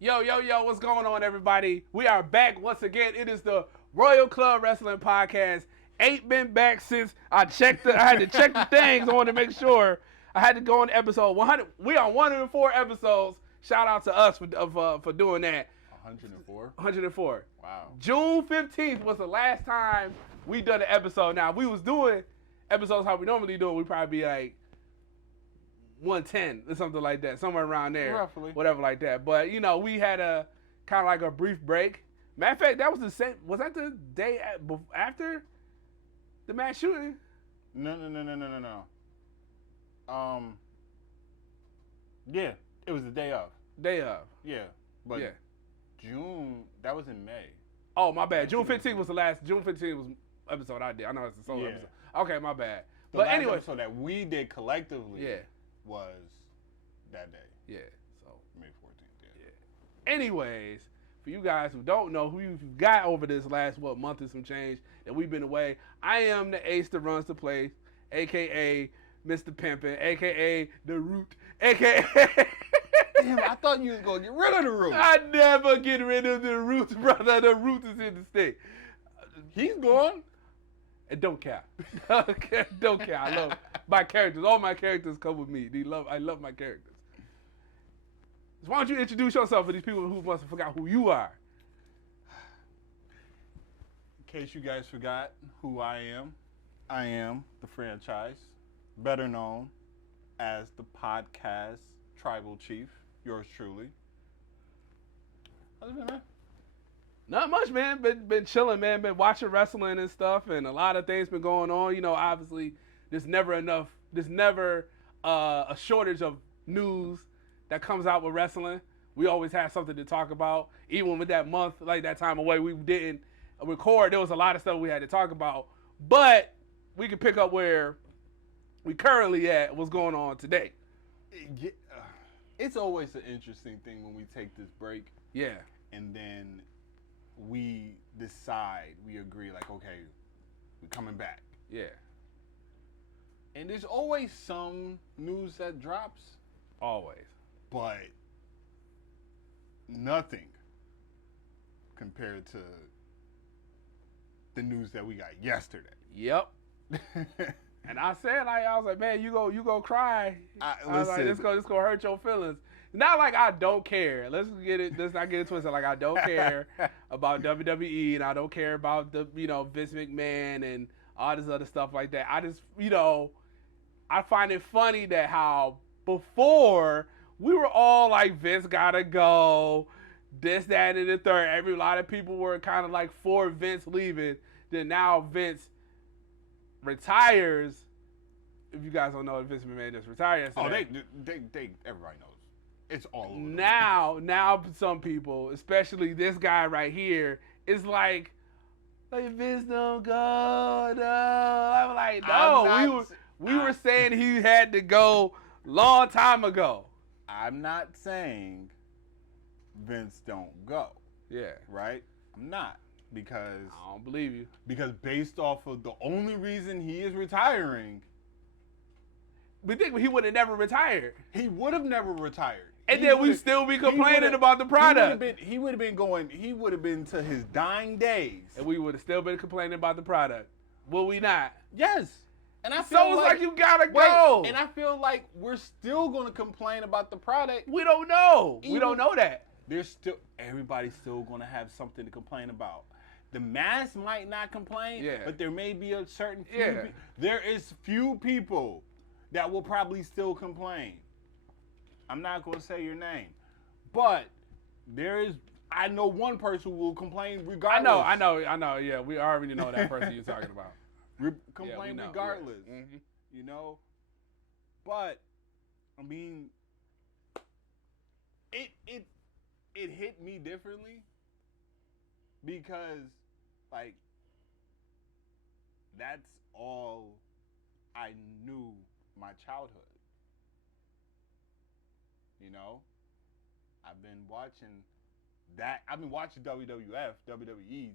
Yo, yo, yo, what's going on, everybody? We are back once again. It is the Royal Club Wrestling Podcast. Ain't been back since I had to check the things. I wanted to make sure. I had to go on episode 100. We on 104 episodes. Shout out to us for doing that. 104? 104. Wow. June 15th was the last time we done an episode. Now, if we was doing episodes how we normally do it, we'd probably be like 110 or something like that, somewhere around there, roughly, whatever like that. But you know, we had a kind of like a brief break. Matter of fact, that was the same. Was that the day after the mass shooting? No. Yeah, it was the day of. Day of. Yeah, but yeah. June, that was in May. Oh, my bad. June 15th was the last. June 15th was episode I did. I know it's a solo episode. Okay, my bad. The but last anyway, episode that we did collectively. Yeah. Was that day. Yeah. So May 14th. Yeah. Anyways, for you guys who don't know, who you've got over this last month and some change that we've been away, I am the ace that runs the place, aka Mr. Pimpin', aka the Root, aka. Damn, I thought you was gonna get rid of the Root. I never get rid of the Root, brother. The Root is in the state. He's gone. It don't count. Don't count. I love my characters. All my characters come with me. I love my characters. So why don't you introduce yourself for these people who must have forgot who you are? In case you guys forgot who I am the franchise, better known as the podcast Tribal Chief, yours truly. How's it been, man? Not much, man. Been chilling, man. Been watching wrestling and stuff, and a lot of things been going on. You know, obviously, there's never a shortage of news that comes out with wrestling. We always have something to talk about. Even with that month, like that time away, we didn't record. There was a lot of stuff we had to talk about, but we could pick up where we currently at. What's going on today? It's always an interesting thing when we take this break. Yeah. And then we decide, we agree, like, okay, we're coming back. Yeah. And there's always some news that drops. Always. But nothing compared to the news that we got yesterday. Yep. And I said, I was like, man, you go cry. I was like, this gonna hurt your feelings. Not like I don't care. Let's not get it twisted. Like I don't care about WWE and I don't care about the Vince McMahon and all this other stuff like that. I just I find it funny that how before we were all like Vince gotta go, this, that, and the third. A lot of people were kind of like for Vince leaving. Then now Vince retires. If you guys don't know, Vince McMahon just retired. Oh, they everybody knows. It's all over. Now some people, especially this guy right here, is like Vince don't go. No, I'm like, no. We were saying he had to go long time ago. I'm not saying Vince don't go. Yeah. Right? I'm not. Because I don't believe you. Because based off of the only reason he is retiring, we think he would have never retired. He would have never retired. And then we still be complaining about the product. He would have been to his dying days. And we would have still been complaining about the product. Will we not? Yes. And I feel like you gotta go. And I feel like we're still going to complain about the product. We don't know. We don't know that. Everybody's still going to have something to complain about. The mass might not complain, but there may be a certain few there is few people that will probably still complain. I'm not going to say your name, but I know one person who will complain regardless. I know. Yeah, we already know that person you're talking about. Complain regardless, you know. But I mean, it hit me differently because, like, that's all I knew my childhood. You know, I've been watching WWF, WWE.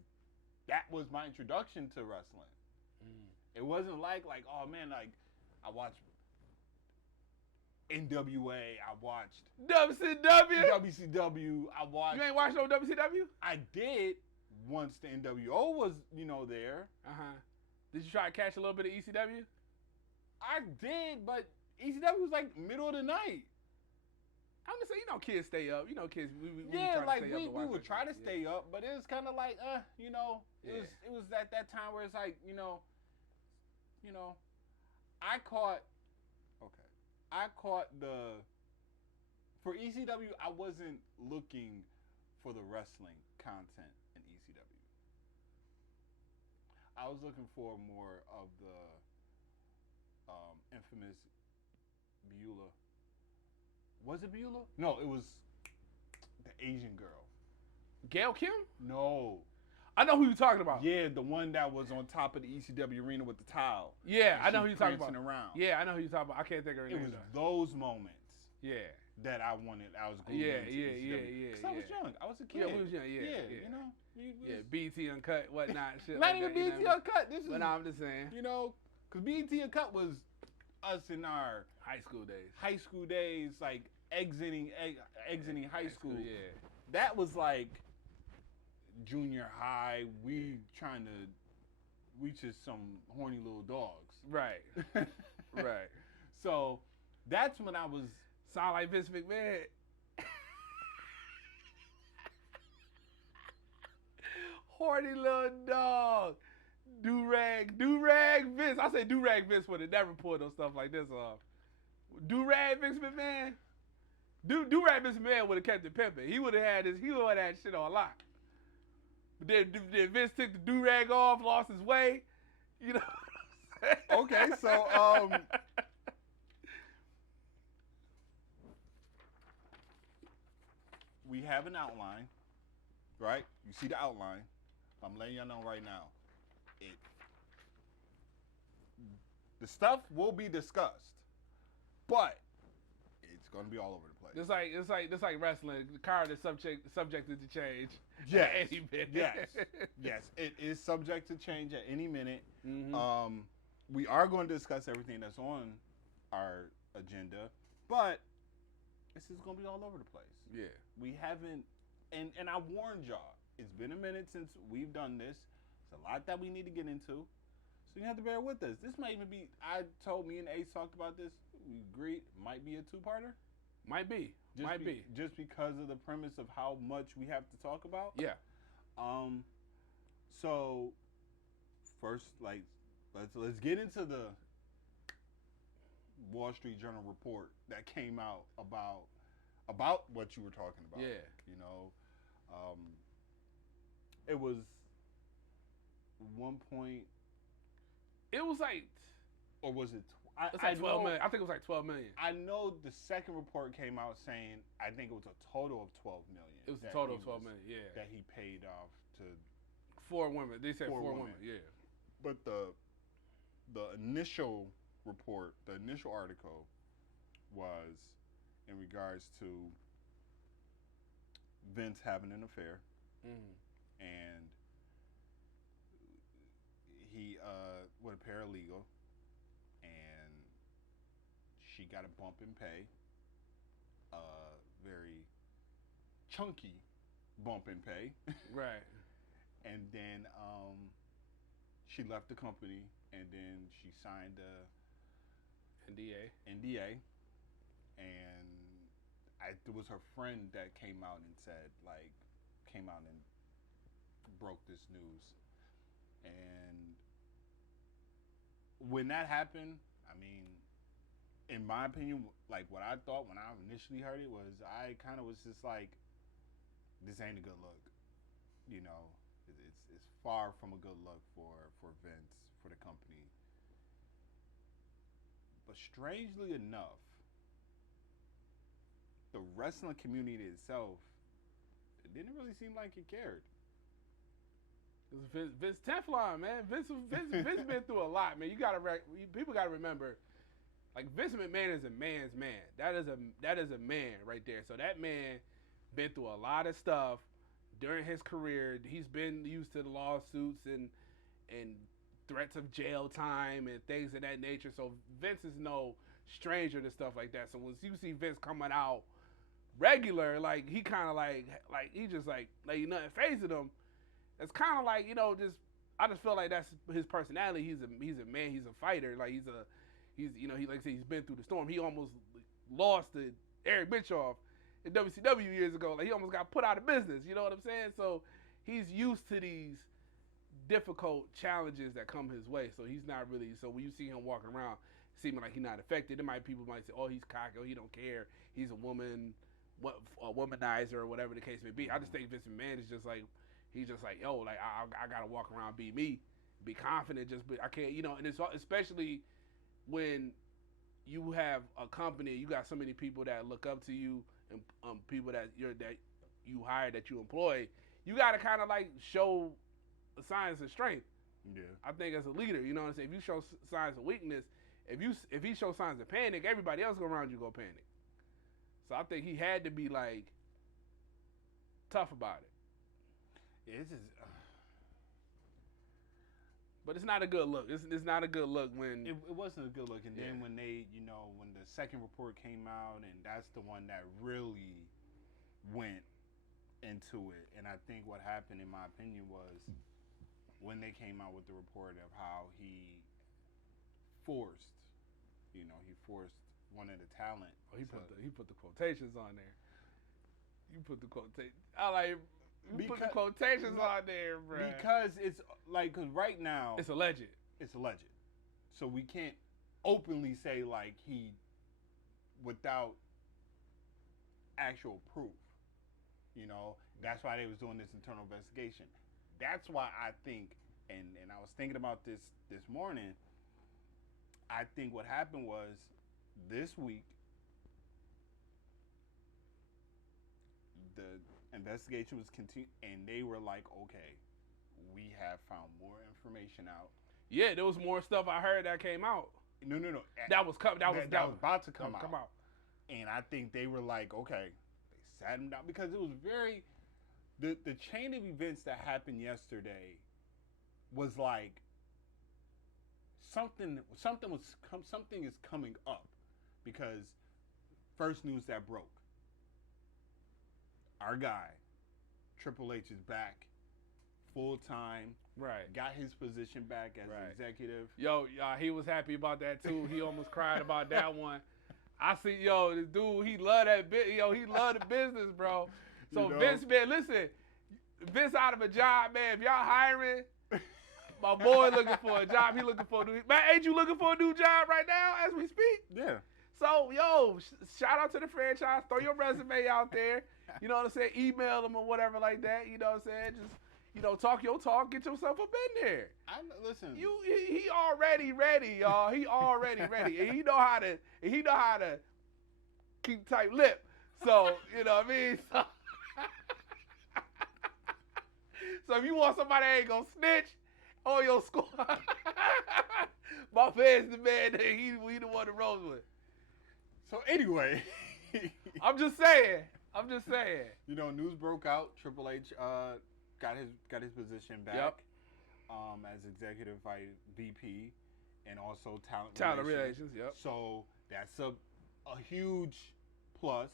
That was my introduction to wrestling. It wasn't like, oh man, like I watched NWA. I watched WCW. WCW. I watched. You ain't watched no WCW? I did once the NWO was, there. Did you try to catch a little bit of ECW? I did, but ECW was like middle of the night. I'm just saying, kids stay up. Kids. We would try to stay up, but it was kind of like, it was at that time where it's like, I caught for ECW, I wasn't looking for the wrestling content in ECW. I was looking for more of the infamous Beulah. Was it Beulah? No, it was the Asian girl. Gail Kim? No. I know who you're talking about. Yeah, the one that was on top of the ECW arena with the towel. Yeah, I know who you're talking about. Around. Yeah, I know who you're talking about. I can't think of her name. It was those moments. Yeah. That I wanted. I was glued into ECW. Because I was young. I was a kid. Yeah, we was young. Yeah. BT Uncut, whatnot. Shit Not even BT Uncut. This is. But I'm just saying. Because BT Uncut was us in our high school days, like exiting high school. Yeah. That was like junior high. We just some horny little dogs. Right. Right. So that's when I was. Sound like Vince McMahon. Horny little dog. Do-rag Vince. I say do-rag Vince would have never pulled no stuff like this off. Do-rag Vince McMahon. Do-rag Vince McMahon would have kept it pimping. He would have had shit on lock. But then Vince took the do-rag off, lost his way. Okay, so we have an outline, right? You see the outline. I'm letting y'all know right now. The stuff will be discussed, but it's gonna be all over the place. It's like wrestling. The card is subjected to change. Yes. At any minute. Yes. It is subject to change at any minute. Mm-hmm. We are going to discuss everything that's on our agenda, but this is gonna be all over the place. Yeah. We haven't, and I warned y'all. It's been a minute since we've done this. There's a lot that we need to get into. So you have to bear with us. This might even be, me and Ace talked about this. We agreed, might be a two-parter. Might be. Just because of the premise of how much we have to talk about. Yeah. So, first, let's get into the Wall Street Journal report that came out about what you were talking about. Yeah. It was 1 point. It was like, or was it? It's like 12 million. I think it was like 12 million. I know the second report came out saying I think it was a total of 12 million. It was a total of 12 million. Yeah. That he paid off to 4 women. They said 4 women. Yeah. But the initial report, the initial article, was in regards to Vince having an affair, and he with a paralegal, and she got a bump in pay, very chunky bump in pay. Right. And then she left the company, and then she signed a NDA, and it was her friend that came out and broke this news. And when that happened, I mean, in my opinion, like what I thought when I initially heard it was, I kind of was just like, this ain't a good look. It's far from a good look for Vince, for the company. But strangely enough, the wrestling community itself, it didn't really seem like it cared. Vince Teflon, man. Vince been through a lot, man. People gotta remember, like, Vince McMahon is a man's man. That is a man right there. So that man been through a lot of stuff during his career. He's been used to the lawsuits and threats of jail time and things of that nature. So Vince is no stranger to stuff like that. So when you see Vince coming out regular, like he kind of like he just like nothing phasing him. It's kind of like, just I just feel like that's his personality. He's a man. He's a fighter. Like he's he like I said, he's been through the storm. He almost lost to Eric Bischoff in WCW years ago. Like he almost got put out of business. You know what I'm saying? So he's used to these difficult challenges that come his way. So he's not really. So when you see him walking around, seeming like he's not affected, people might say, "Oh, he's cocky. Oh, he don't care. He's a womanizer or whatever the case may be." I just think Vince McMahon is just like. He's just like, yo, like I gotta walk around, be me, be confident. I can't, and it's especially when you have a company, you got so many people that look up to you, and people that you hire, that you employ. You gotta kind of like show signs of strength. Yeah. I think as a leader, you know what I'm saying. If you show signs of weakness, if he shows signs of panic, everybody else around you go panic. So I think he had to be like tough about it. Yeah, it's just, but it's not a good look. It's not a good look when it wasn't a good look. And then when they, when the second report came out, and that's the one that really went into it. And I think what happened, in my opinion, was when they came out with the report of how he forced one of the talent. Oh, he put the quotations on there. You put the quotations. I like. Put the quotations on there, bro. Because it's like, because right now it's alleged. It's alleged, so we can't openly say like he, without actual proof. That's why they was doing this internal investigation. That's why I think, and I was thinking about this morning. I think what happened was this week the investigation was continued, and they were like, okay, we have found more information out. Yeah, there was more stuff I heard that came out. No. That was about to come out. And I think they were like, okay, they sat him down, because it was very, the chain of events that happened yesterday was like something is coming up, because first news that broke. Our guy, Triple H, is back full time. Right. Got his position back as an executive. Yo, he was happy about that too. He almost cried about that one. I see, this dude, he love that he love the business, bro. So Vince, man, listen, Vince out of a job, man. If y'all hiring, my boy looking for a job. He looking for a new. Man, ain't you looking for a new job right now as we speak? Yeah. So, shout out to the franchise. Throw your resume out there. You know what I'm saying? Email them or whatever like that. You know what I'm saying? Just, talk your talk. Get yourself up in there. Listen. He already ready, y'all. He already ready. And he know how to keep tight lip. So, you know what I mean? So if you want somebody that ain't gonna snitch on your squad, my man's the man that he the one to roll with. So anyway, I'm just saying. News broke out. Triple H got his position back as executive VP, and also talent relations. Yep. So that's a huge plus,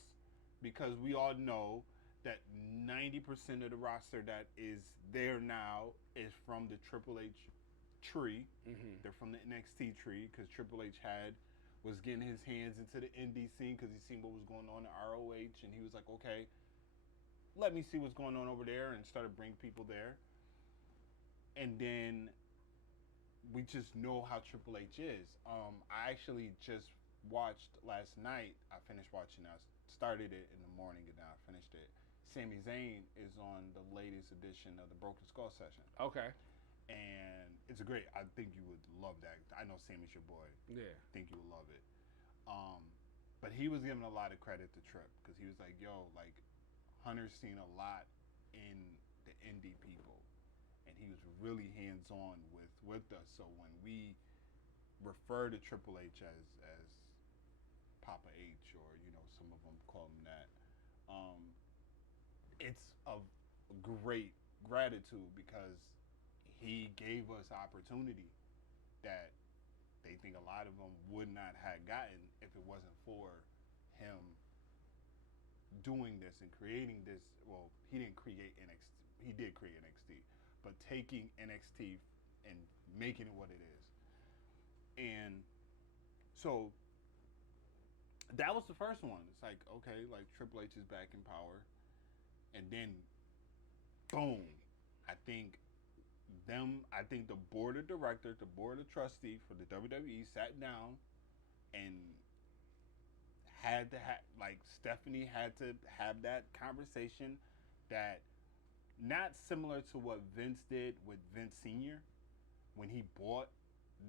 because we all know that 90% of the roster that is there now is from the Triple H tree. Mm-hmm. They're from the NXT tree, because Triple H was getting his hands into the indie scene, because he seen what was going on in ROH, and he was like, okay, let me see what's going on over there, and started bringing people there. And then we just know how Triple H is. I actually just watched last night. I finished watching. I started it in the morning, and then I finished it. Sami Zayn is on the latest edition of the Broken Skull session. Okay. And it's great. I think you would love that. I know Sammy's your boy. Yeah. I think you would love it. But he was giving a lot of credit to Tripp, because he was like, yo, like, Hunter's seen a lot in the indie people, and he was really hands-on with us. So when we refer to Triple H as Papa H, or, some of them call him that, it's a great gratitude, because he gave us opportunity that they think a lot of them would not have gotten if it wasn't for him doing this and creating this. Well, he didn't create NXT. He did create NXT, but taking NXT and making it what it is. And so that was the first one. It's like, okay, like Triple H is back in power. And then, boom, I think the board of directors, the board of trustees for the WWE sat down and had to have, like, Stephanie had to have that conversation that not similar to what Vince did with Vince Sr. when he bought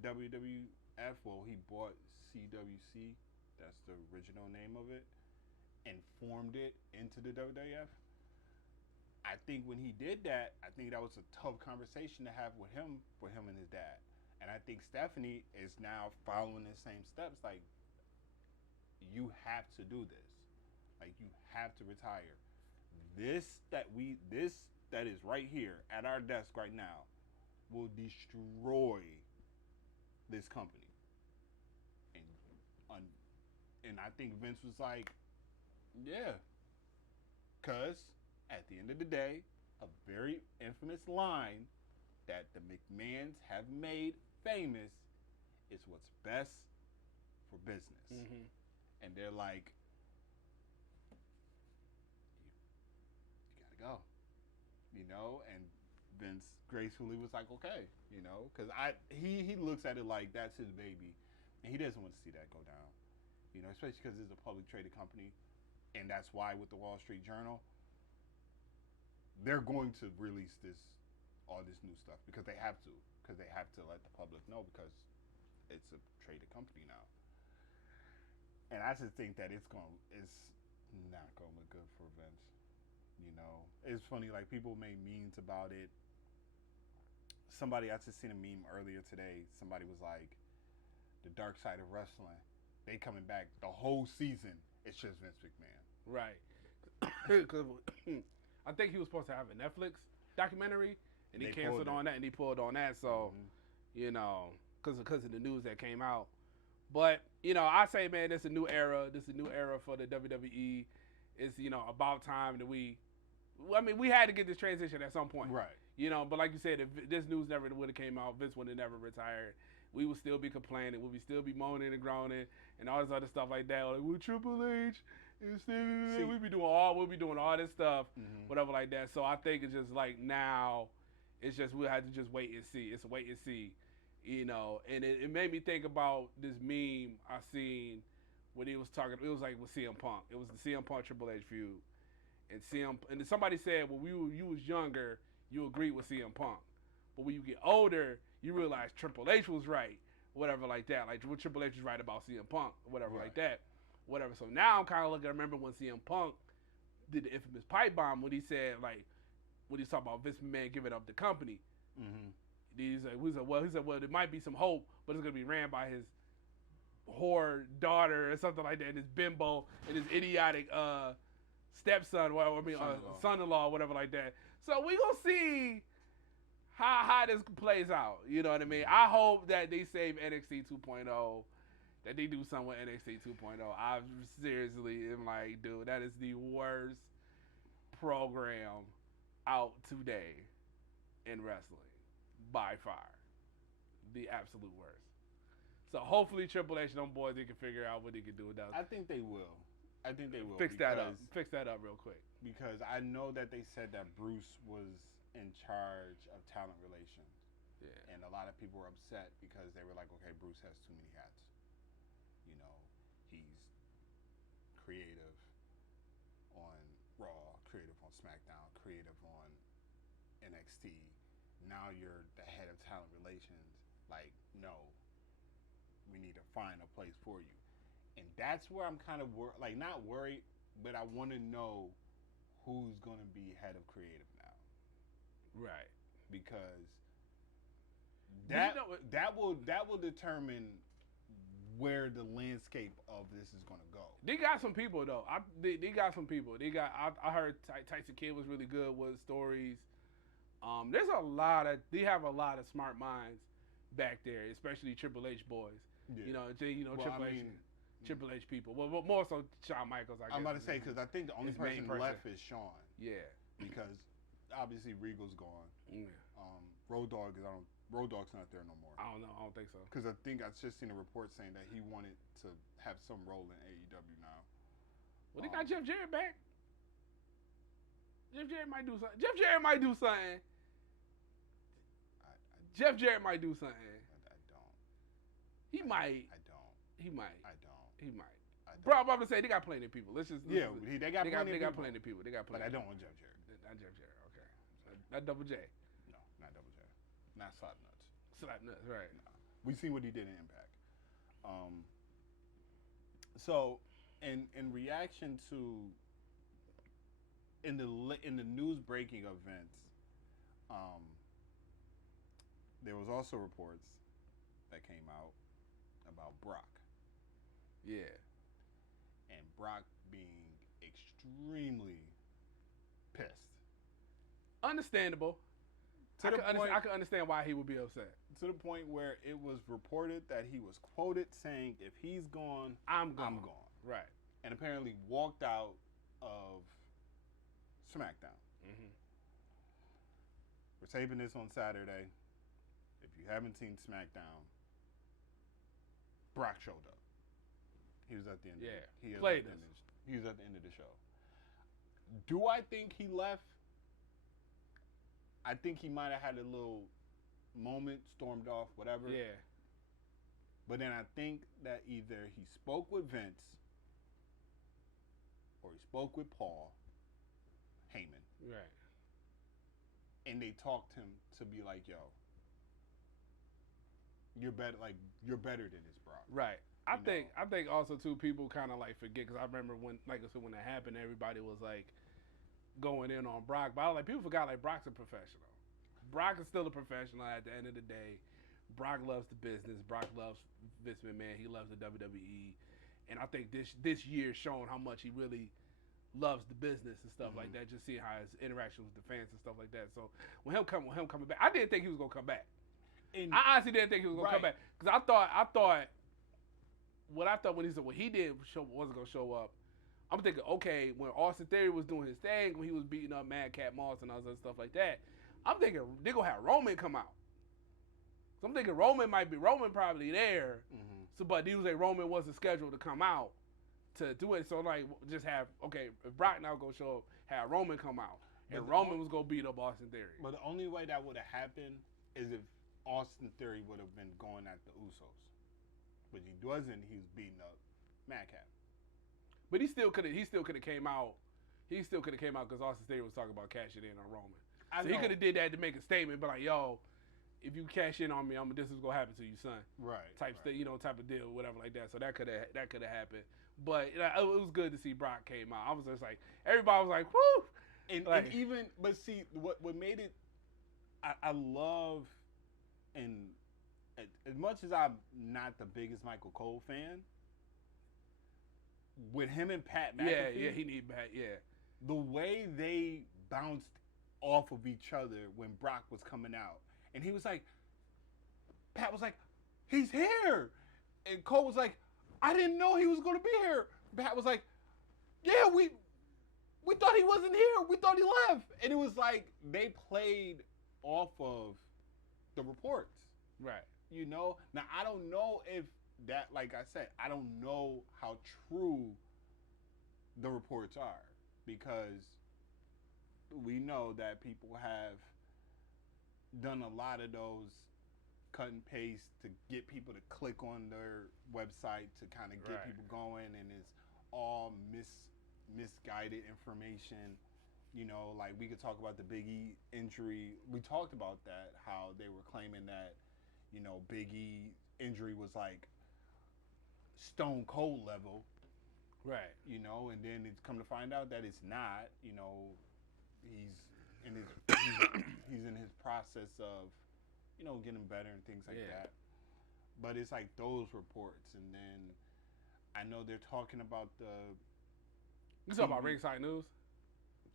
WWF. Well, he bought CWC. That's the original name of it, and formed it into the WWF. I think when he did that, I think that was a tough conversation to have with him, for him and his dad. And I think Stephanie is now following the same steps. Like, you have to do this. Like, you have to retire. This that is right here at our desk right now will destroy this company. And I think Vince was like, yeah. Because at the end of the day, a very infamous line that the McMahons have made famous is what's best for business. Mm-hmm. And they're like, you gotta go. You know, and Vince gracefully was like, okay, you know, because he looks at it like that's his baby, and he doesn't want to see that go down. You know, especially because it's a public traded company, and that's why with the Wall Street Journal, they're going to release all this new stuff because they have to let the public know because it's a traded company now. And I just think that it's not going to look good for Vince. You know, it's funny, like people made memes about it. I just seen a meme earlier today. Somebody was like, the dark side of wrestling. They coming back the whole season. It's just Vince McMahon. Right. Because I think he was supposed to have a Netflix documentary, and he canceled on that, and he pulled on that. So, you know, because of the news that came out. But, you know, I say, man, this is a new era. This is a new era for the WWE. It's, you know, about time that we had to get this transition at some point. Right. You know, but like you said, if this news never would have came out, Vince would have never retired. We would still be complaining. We would still be moaning and groaning and all this other stuff like that. Like, with Triple H, we'll be doing all this stuff, whatever like that. So I think it's just like now, it's just we'll have to just wait and see. It's a wait and see, you know. And it made me think about this meme I seen when he was talking. It was like with CM Punk. It was the CM Punk Triple H feud, and somebody said, well, you was younger, you agreed with CM Punk, but when you get older, you realize Triple H was right, whatever like that. Like what Triple H was right about CM Punk, whatever like that, whatever. So now I'm kind of looking. I remember when CM Punk did the infamous pipe bomb when he said like when he was talking about Vince McMahon giving up the company. He said, well, there might be some hope, but it's gonna be ran by his whore daughter or something like that, and his bimbo and his idiotic stepson, son-in-law, whatever like that. So we gonna see how this plays out. You know what I mean? I hope that they save NXT 2.0, that they do something with NXT 2.0. I seriously am like, dude, that is the worst program out today in wrestling by far. The absolute worst. So hopefully Triple H and them boys, they can figure out what they can do with that. I think they will. Fix that up real quick. Because I know that they said that Bruce was in charge of talent relations. Yeah. And a lot of people were upset because they were like, okay, Bruce has too many hats. You know, he's creative on Raw, creative on Smackdown, creative on NXT. Now you're the head of talent relations. Like, no, we need to find a place for you. And that's where I'm kind of not worried, but I want to know who's going to be head of creative now. Right. Because that will determine where the landscape of this is going to go. They got some people though. They got some people. I heard Tyson Kidd was really good with stories. They have a lot of smart minds back there, especially Triple H boys. Yeah. Triple H people. Well, more so Shawn Michaels, I guess. I'm about to say, because I think the only person left is Shawn. Yeah. Because obviously Regal's gone. Yeah. Road Dogg's not there no more. I don't know. I don't think so. Because I think I've just seen a report saying that he wanted to have some role in AEW now. Well, they got Jeff Jarrett back. Jeff Jarrett might do something. Jeff Jarrett might do something. I don't. He might. I don't. He might. I don't. He might. Bro, I'm about to say they got plenty of people. They got plenty of people. They got plenty. But I don't want Jeff Jarrett. Not Jeff Jarrett. Okay. Not Double J. No, not Double J. Not Slap Nuts. Slap Nuts, right? No. We see what he did in Impact. So, in reaction to in the news breaking events, there was also reports that came out about Brock. Yeah. And Brock being extremely pissed. Understandable. I can understand why he would be upset. To the point where it was reported that he was quoted saying, "If he's gone, I'm gone." Right. And apparently walked out of Smackdown. Mm-hmm. We're taping this on Saturday. If you haven't seen Smackdown, Brock showed up. He was at the end. He was at the end of the show. Do I think he left? I think he might have had a little moment, stormed off, whatever. Yeah. But then I think that either he spoke with Vince or he spoke with Paul Heyman. Right. And they talked him to be like, "Yo, you're better. Like, you're better than this, Brock." Right. I think also too, people kind of like forget, because I remember when, like I said, when it happened, everybody was like going in on Brock, but people forgot, like, Brock's a professional. Brock is still a professional at the end of the day. Brock loves the business. Brock loves Vince McMahon. He loves the WWE, and I think this year's shown how much he really loves the business and stuff like that. Just seeing how his interaction with the fans and stuff like that. So when him coming back, I didn't think he was gonna come back. I honestly didn't think he was gonna come back, because I thought when he said what he did wasn't gonna show up. I'm thinking, okay, when Austin Theory was doing his thing, when he was beating up Madcap Moss and all that stuff like that, I'm thinking they're gonna have Roman come out. So I'm thinking Roman probably there. Mm-hmm. So, but he was like, Roman wasn't scheduled to come out to do it. So like, just have, okay, if Brock now gonna show up, have Roman come out, and Roman was gonna beat up Austin Theory. But the only way that would have happened is if Austin Theory would have been going at the Usos. But he wasn't. He was beating up Madcap. But he still could have came out. He still could have came out because Austin Theory was talking about cashing in on Roman. He could have did that to make a statement, but like, yo, if you cash in on me, this is gonna happen to you, son. Right. Type of deal, whatever like that. So that could have happened. But it was good to see Brock came out. I was just like, everybody was like, whoo. And even, but see, what made it, I love, and as much as I'm not the biggest Michael Cole fan, with him and Pat McAfee, he need Pat, the way they bounced off of each other when Brock was coming out, and he was like, Pat was like, "He's here," and Cole was like, "I didn't know he was going to be here." Pat was like, "Yeah, we thought he wasn't here. We thought he left," and it was like they played off of the reports, right? You know, now I don't know if that, like I said, I don't know how true the reports are, because we know that people have done a lot of those cut and paste to get people to click on their website to kind of get people going, and it's all misguided information. You know, like we could talk about the Big E injury. We talked about that, how they were claiming that, you know, Big E injury was like Stone Cold level. Right. You know, and then it's come to find out that it's not. You know, he's in his process of, you know, getting better and things like that. But it's like those reports, and then I know they're talking about the. You talking about Ringside News?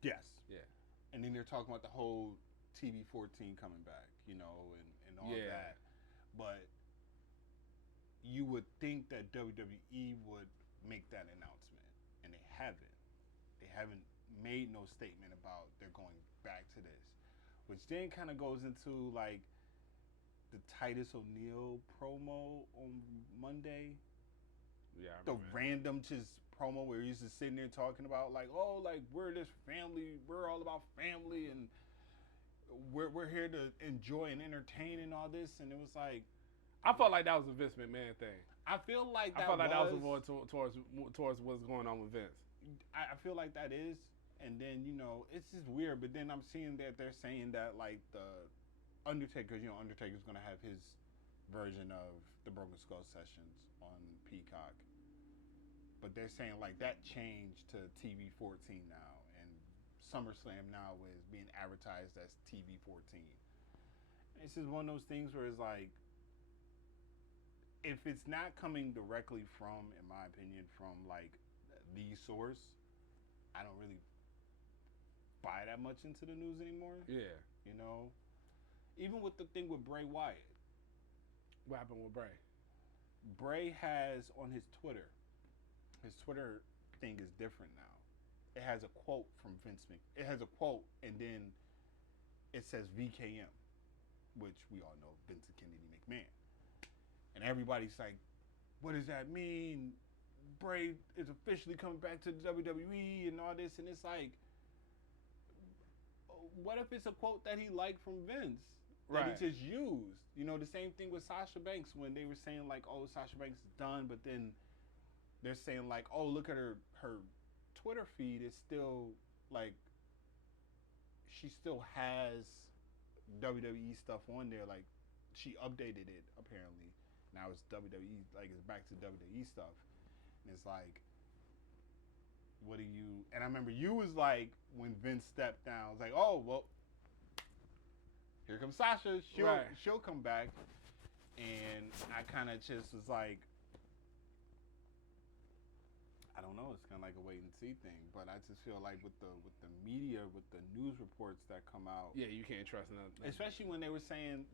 Yes. Yeah. And then they're talking about the whole TV 14 coming back, you know, and all that. but you would think that WWE would make that announcement, and they haven't. They haven't made no statement about they're going back to this, which then kind of goes into like the Titus O'Neil promo on Monday. Yeah, the random just promo where he's just sitting there talking about like, oh, like we're this family, we're all about family, and we're here to enjoy and entertain and all this, and it was like, I felt like that was a Vince McMahon thing. I feel like that was more towards what's going on with Vince. I feel like that is, and then it's just weird. But then I'm seeing that they're saying that like the Undertaker, Undertaker's gonna have his version of the Broken Skull sessions on Peacock, but they're saying like that changed to TV 14 now, and SummerSlam now is being advertised as TV 14. It's just one of those things where it's like, if it's not coming directly from, in my opinion, from like the source, I don't really buy that much into the news anymore. Yeah. Even with the thing with Bray Wyatt. What happened with Bray? Bray has on his Twitter thing is different now. It has a quote from Vince McMahon. It has a quote, and then it says VKM, which we all know, Vincent Kennedy McMahon. And everybody's like, what does that mean? Bray is officially coming back to the WWE and all this. And it's like, what if it's a quote that he liked from Vince? That he just used? The same thing with Sasha Banks when they were saying like, oh, Sasha Banks is done. But then they're saying like, oh, look at her Twitter feed is still like, she still has WWE stuff on there. Like, she updated it apparently. Now it's WWE, like it's back to WWE stuff. And it's like, what do you, and I remember you was like, when Vince stepped down, I was like, oh, well, here comes Sasha. She'll come back. And I kind of just was like, I don't know, it's kind of like a wait and see thing. But I just feel like with the media, with the news reports that come out. Yeah, you can't trust nothing. Especially when they were saying,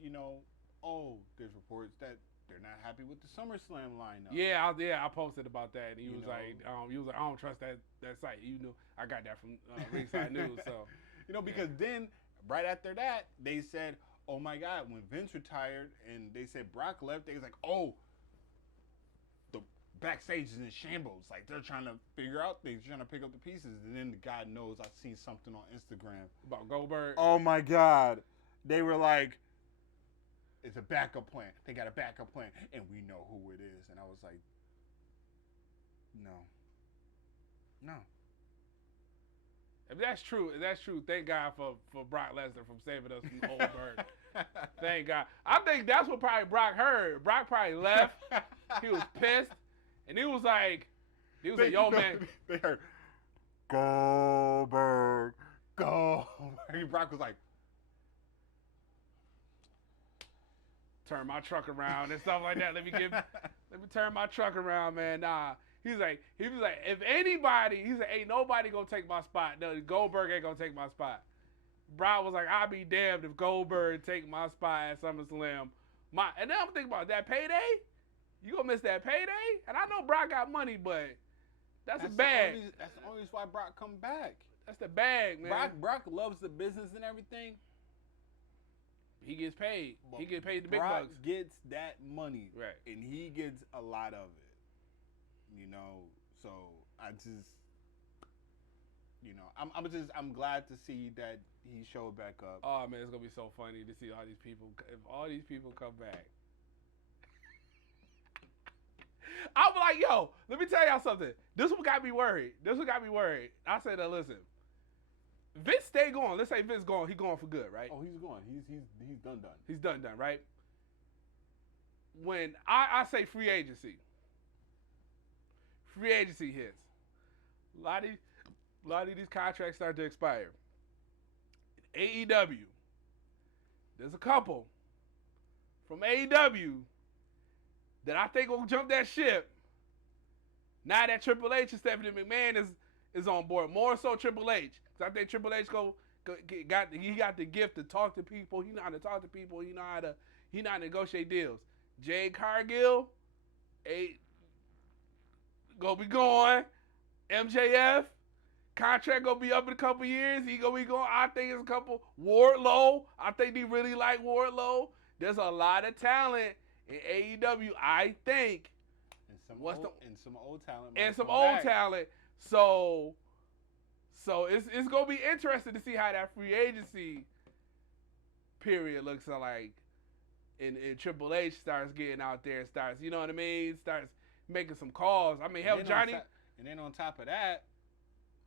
oh, there's reports that they're not happy with the SummerSlam lineup. Yeah, I posted about that, and he was like, I don't trust that site. I got that from Ringside News. So, because then right after that, they said, oh my God, when Vince retired, and they said Brock left, they was like, oh, the backstage is in shambles. Like they're trying to figure out things, trying to pick up the pieces, and then God knows, I seen something on Instagram about Goldberg. Oh my God, they were like, it's a backup plan. They got a backup plan, and we know who it is. And I was like, no. If that's true, thank God for Brock Lesnar from saving us from Goldberg. Thank God. I think that's what probably Brock heard. Brock probably left. He was pissed, and he was like, yo, man. They heard, Goldberg. Brock was like, turn my truck around and stuff like that. Let me turn my truck around, man. Nah. He was like, if anybody, ain't nobody gonna take my spot. No, Goldberg ain't gonna take my spot. Brock was like, I'll be damned if Goldberg take my spot at SummerSlam. And then I'm thinking about that payday. You gonna miss that payday? And I know Brock got money, but that's a bag. That's the only reason why Brock come back. That's the bag, man. Brock loves the business and everything. He gets paid. He gets paid the big bucks. bucks. Brock gets that money. Right. And he gets a lot of it. So I just, I'm glad to see that he showed back up. Oh man, it's gonna be so funny to see all these people. If all these people come back, I'm like, yo, let me tell y'all something. This one got me worried. I said, listen, Vince stay going. Let's say Vince going. He going for good, right? Oh, he's going. He's done. He's done, right? When I say free agency hits, a lot of these contracts start to expire. In AEW, there's a couple from AEW that I think will jump that ship. Now that Triple H and Stephanie McMahon is on board, more so Triple H, because I think Triple H got the gift to talk to people. He know how to talk to people. He know He not negotiate deals. Jade Cargill, gonna be going. MJF, contract gonna be up in a couple years. He gonna be going. I think it's a couple. Wardlow, I think they really like Wardlow. There's a lot of talent in AEW. I think. And some old talent. And some old talent. So it's gonna be interesting to see how that free agency period looks like. And Triple H starts getting out there, starts, you know what I mean? Starts making some calls. I mean, hell, Johnny. And then on top of that,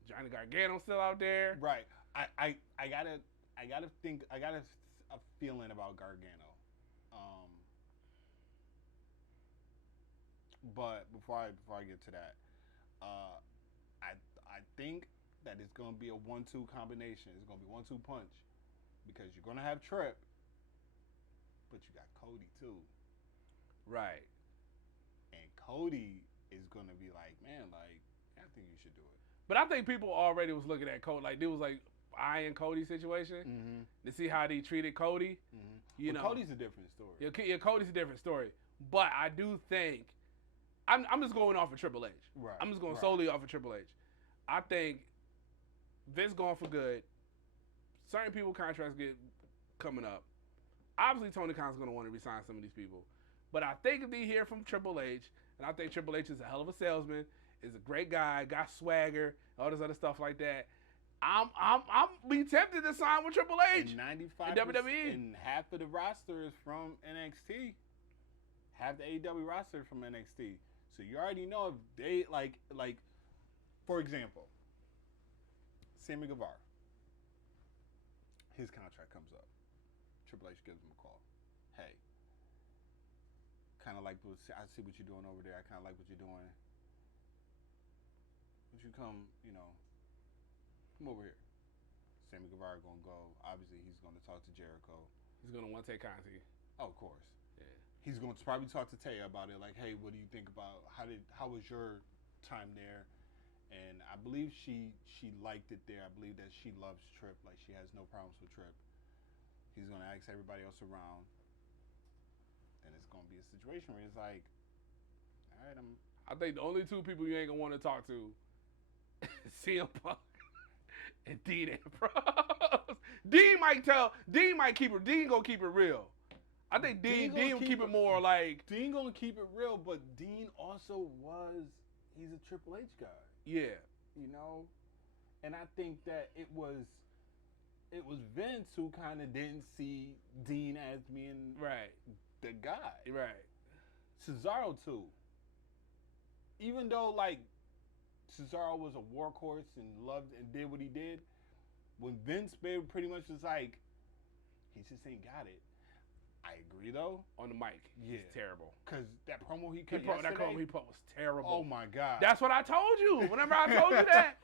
Johnny Gargano still out there. Right. I gotta think. I got a feeling about Gargano. But before I get to that, I think that it's gonna be a 1-2 combination. It's gonna be 1-2 punch because you're gonna have Tripp. But you got Cody too. Right. And Cody is going to be like, man, like, I think you should do it. But I think people already was looking at Cody. Like, there was like eyeing Cody's situation to see how they treated Cody. You know, Cody's a different story. Yeah, Cody's a different story. But I do think, I'm just going off of Triple H. Right. I'm just going solely off of Triple H. I think Vince gone for good. Certain people contracts get coming up. Obviously, Tony Khan's going to want to resign some of these people. But I think if they hear from Triple H, and I think Triple H is a hell of a salesman, is a great guy, got swagger, all this other stuff like that, I'm be tempted to sign with Triple H. And 95% WWE. And half of the roster is from NXT. Half the AEW roster is from NXT. So you already know if they, like for example, Sammy Guevara, his contract comes up. Triple H gives him a call. Hey, kind of like, I see what you're doing over there. I kind of like what you're doing. Would you come over here? Sammy Guevara going to go. Obviously, he's going to talk to Jericho. He's going to want to take Conti. Oh, of course. Yeah. He's going to probably talk to Taya about it. Like, hey, what do you think about, how was your time there? And I believe she liked it there. I believe that she loves Tripp. Like, she has no problems with Tripp. He's going to ask everybody else around. And it's going to be a situation where it's like, all right, I think the only two people you ain't going to want to talk to is CM Punk and Dean Ambrose. Dean might keep it. Dean going to keep it real. I think Dean will keep it more like. Dean going to keep it real, but Dean also he's a Triple H guy. Yeah. You know? And I think that it was Vince who kind of didn't see Dean as being the guy. Right. Cesaro too. Even though like Cesaro was a workhorse and loved and did what he did, when Vince pretty much was like, he just ain't got it. I agree though. On the mic, he's terrible. Cause that promo he cut yesterday, that promo he put was terrible. Oh my God. That's what I told you. Whenever I told you that,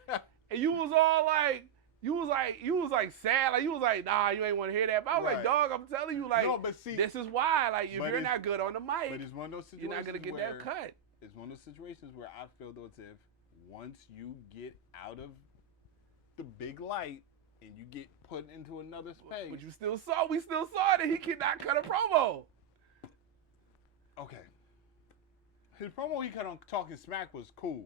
and you was all like. You was like sad, like you was like, nah, you ain't want to hear that. But I was like, dog, I'm telling you, like, no, but see, this is why, like, if you're not good on the mic, but it's one of those situations you're not gonna get that cut. It's one of those situations where I feel though as if once you get out of the big light and you get put into another space, but we still saw that he cannot cut a promo. Okay, his promo he cut on Talking Smack was cool.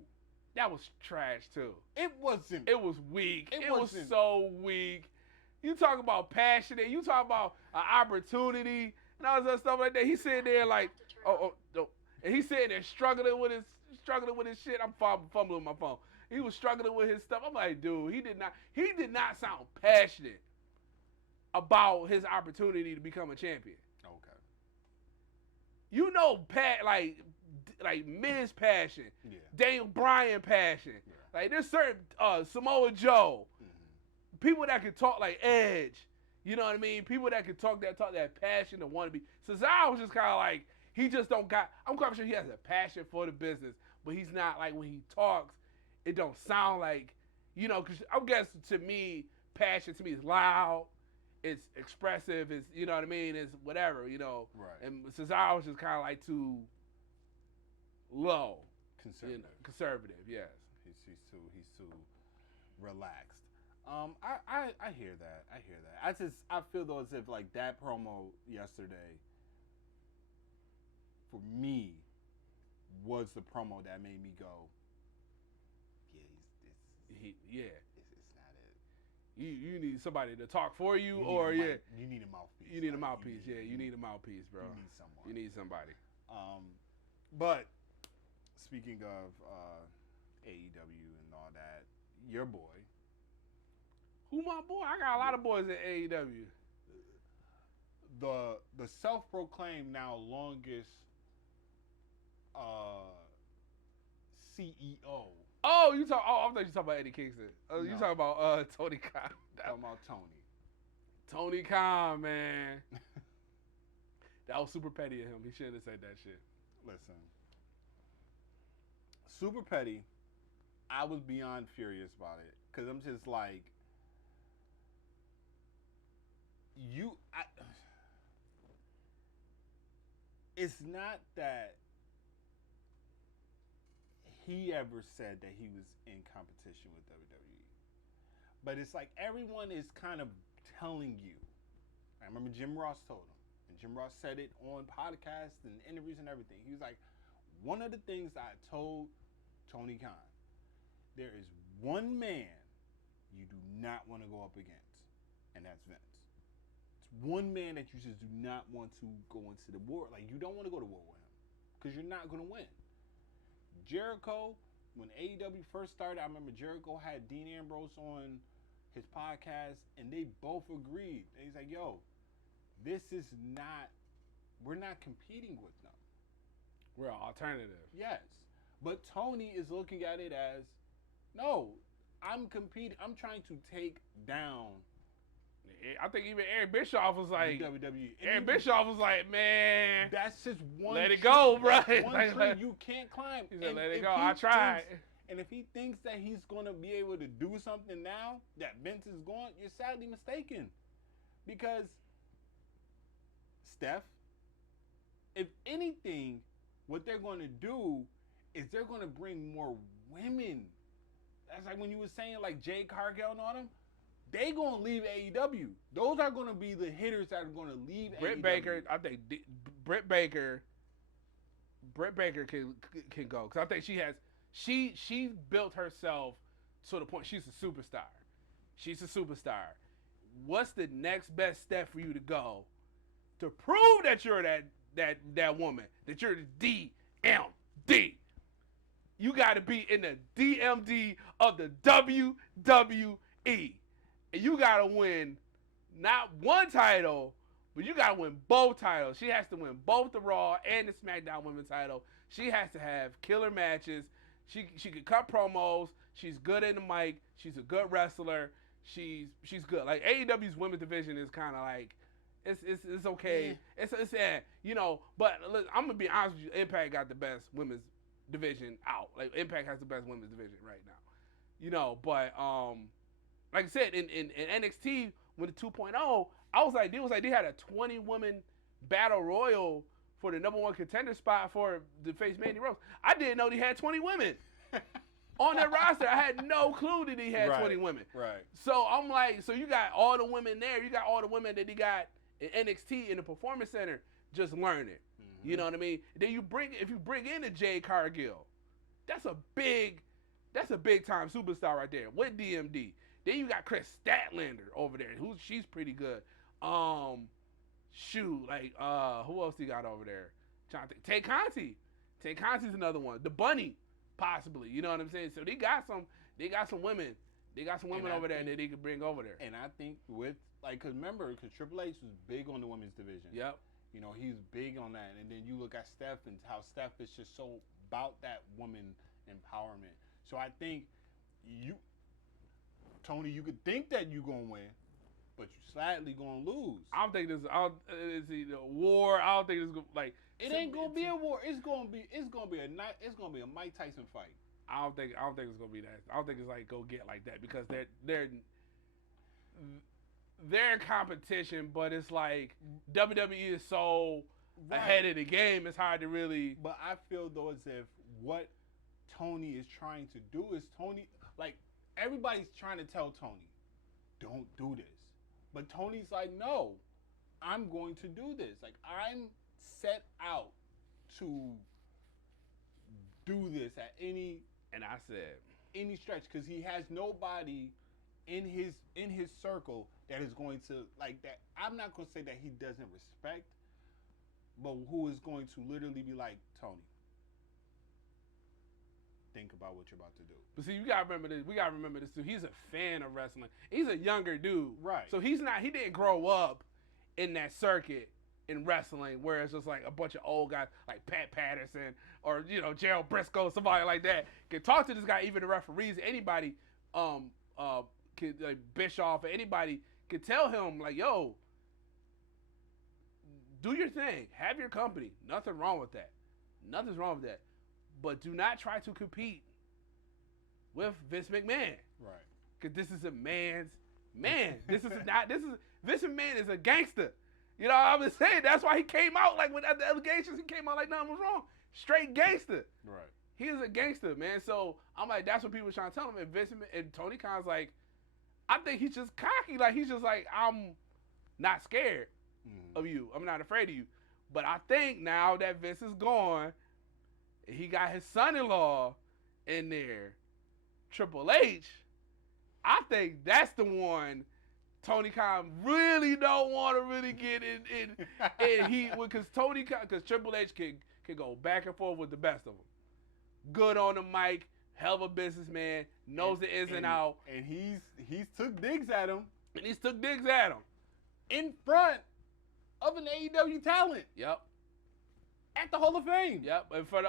That was trash too. It wasn't. It was weak. It was so weak. You talk about passionate. You talk about an opportunity and all that stuff like that. He's sitting there like, oh, and he's sitting there struggling with his shit. I'm fumbling with my phone. He was struggling with his stuff. I'm like, dude, he did not sound passionate about his opportunity to become a champion. Okay. You know, like Miz passion, Daniel Bryan passion. Yeah. Like there's certain Samoa Joe, people that can talk like Edge. You know what I mean? People that can talk that passion and want to be. Cesaro was just kind of like he just don't got. I'm quite sure he has a passion for the business, but he's not like when he talks, it don't sound like because I guess to me, passion to me is loud. It's expressive. It's you know what I mean. It's whatever Right. And Cesaro was just kind of like too low, conservative. Yes. He's too relaxed. I hear that. I feel though as if like that promo yesterday for me, was the promo that made me go, yeah, it's not it. You need somebody to talk for you, you need a mouthpiece. You need a mouthpiece. You need a mouthpiece, bro. You need someone. You need somebody. But speaking of AEW and all that, your boy. Who my boy? I got a lot of boys at AEW. The self-proclaimed now longest CEO. Oh, I thought you were talking about Eddie Kingston. You talking about Tony Khan. Talking about Tony. Tony Khan, man. That was super petty of him. He shouldn't have said that shit. Listen. Super petty. I was beyond furious about it. Because I'm just like, it's not that he ever said that he was in competition with WWE. But it's like everyone is kind of telling you. I remember Jim Ross told him. And Jim Ross said it on podcasts and interviews and everything. He was like, one of the things I told Tony Khan, there is one man you do not want to go up against, and that's Vince. It's one man that you just do not want to go into the war. Like, you don't want to go to war with him because you're not going to win. Jericho, when AEW first started, I remember Jericho had Dean Ambrose on his podcast, and they both agreed. He's like, yo, we're not competing with them. We're an alternative. Yes. But Tony is looking at it as, no, I'm competing. I'm trying to take down. I think even Eric Bischoff was like, WWE. Eric Bischoff was like, man, that's just one. Let it go, bro. One tree you can't climb. He said, let it go. I tried. And if he thinks that he's going to be able to do something now that Vince is going, you're sadly mistaken. Because Steph, if anything, what they're going to do is they're going to bring more women. That's like when you were saying like Jade Cargill and all them. They going to leave AEW. Those are going to be the hitters that are going to leave Britt AEW. Baker, I think Britt Baker can go. Because I think she built herself to the point she's a superstar. She's a superstar. What's the next best step for you to go to prove that you're that woman, that you're the DMD? You got to be in the DMD of the WWE. And you got to win not one title, but you got to win both titles. She has to win both the Raw and the SmackDown Women's title. She has to have killer matches. She can cut promos. She's good in the mic. She's a good wrestler. She's good. Like AEW's women's division is kind of like it's okay. Yeah. It's you know. But look, I'm gonna be honest with you. Impact got the best women's division out. Like Impact has the best women's division right now. You know, but like I said, in NXT with the 2.0, I was like, they had a 20 woman battle royal for the number one contender spot for the face Mandy Rose. I didn't know they had 20 women on their roster. I had no clue that he had 20 women. Right. So I'm like, so you got all the women there. You got all the women that he got in NXT in the Performance Center just learning. Mm-hmm. You know what I mean? Then if you bring in a Jade Cargill, that's a big time superstar right there with DMD. Then you got Chris Statlander over there. She's pretty good. Who else you got over there? Trying to think. Tay Conti. Tay Conti's another one. The Bunny, possibly. You know what I'm saying? So they got some women. They got some women over there that they could bring over there. And I think because Triple H was big on the women's division. Yep. You know, he's big on that. And then you look at Steph and how Steph is just so about that woman empowerment. So I think Tony, you could think that you're going to win, but you're slightly going to lose. I don't think it's either a war. I don't think it's going like it ain't going to be a war. It's going to be a Mike Tyson fight. I don't think it's going to be that. I don't think it's like go get like that because they're in competition, but it's like WWE is so ahead of the game. It's hard to really. But I feel though as if what Tony is trying to do is everybody's trying to tell Tony, don't do this. But Tony's like, no, I'm going to do this. Like, I'm set out to do this at any. And I said any stretch, because he has nobody in his circle that is going to like that. I'm not going to say that he doesn't respect, but who is going to literally be like, Tony, think about what you're about to do. But see, you gotta remember this. We gotta remember this too. He's a fan of wrestling. He's a younger dude, right? So he didn't grow up in that circuit in wrestling where it's just like a bunch of old guys like Pat Patterson or Gerald Briscoe, somebody like that can talk to this guy. Even the referees, anybody, could, like Bischoff or anybody could tell him like, yo, do your thing, have your company. Nothing wrong with that. Nothing's wrong with that. But do not try to compete with Vince McMahon. Right. Because this is a man's man. Vince McMahon is a gangster. You know what I'm saying? That's why he came out like with the allegations. He came out like nothing was wrong. Straight gangster. Right. He is a gangster, man. So I'm like, that's what people were trying to tell him. And Tony Khan's like, I think he's just cocky. Like he's just like, I'm not scared of you. I'm not afraid of you. But I think now that Vince is gone, he got his son-in-law in there, Triple H. I think that's the one Tony Khan really don't want to really get in heat with, because Triple H can go back and forth with the best of them. Good on the mic, hell of a businessman, knows the ins and out. And he's took digs at him. In front of an AEW talent. Yep. At the Hall of Fame. Yep. And for the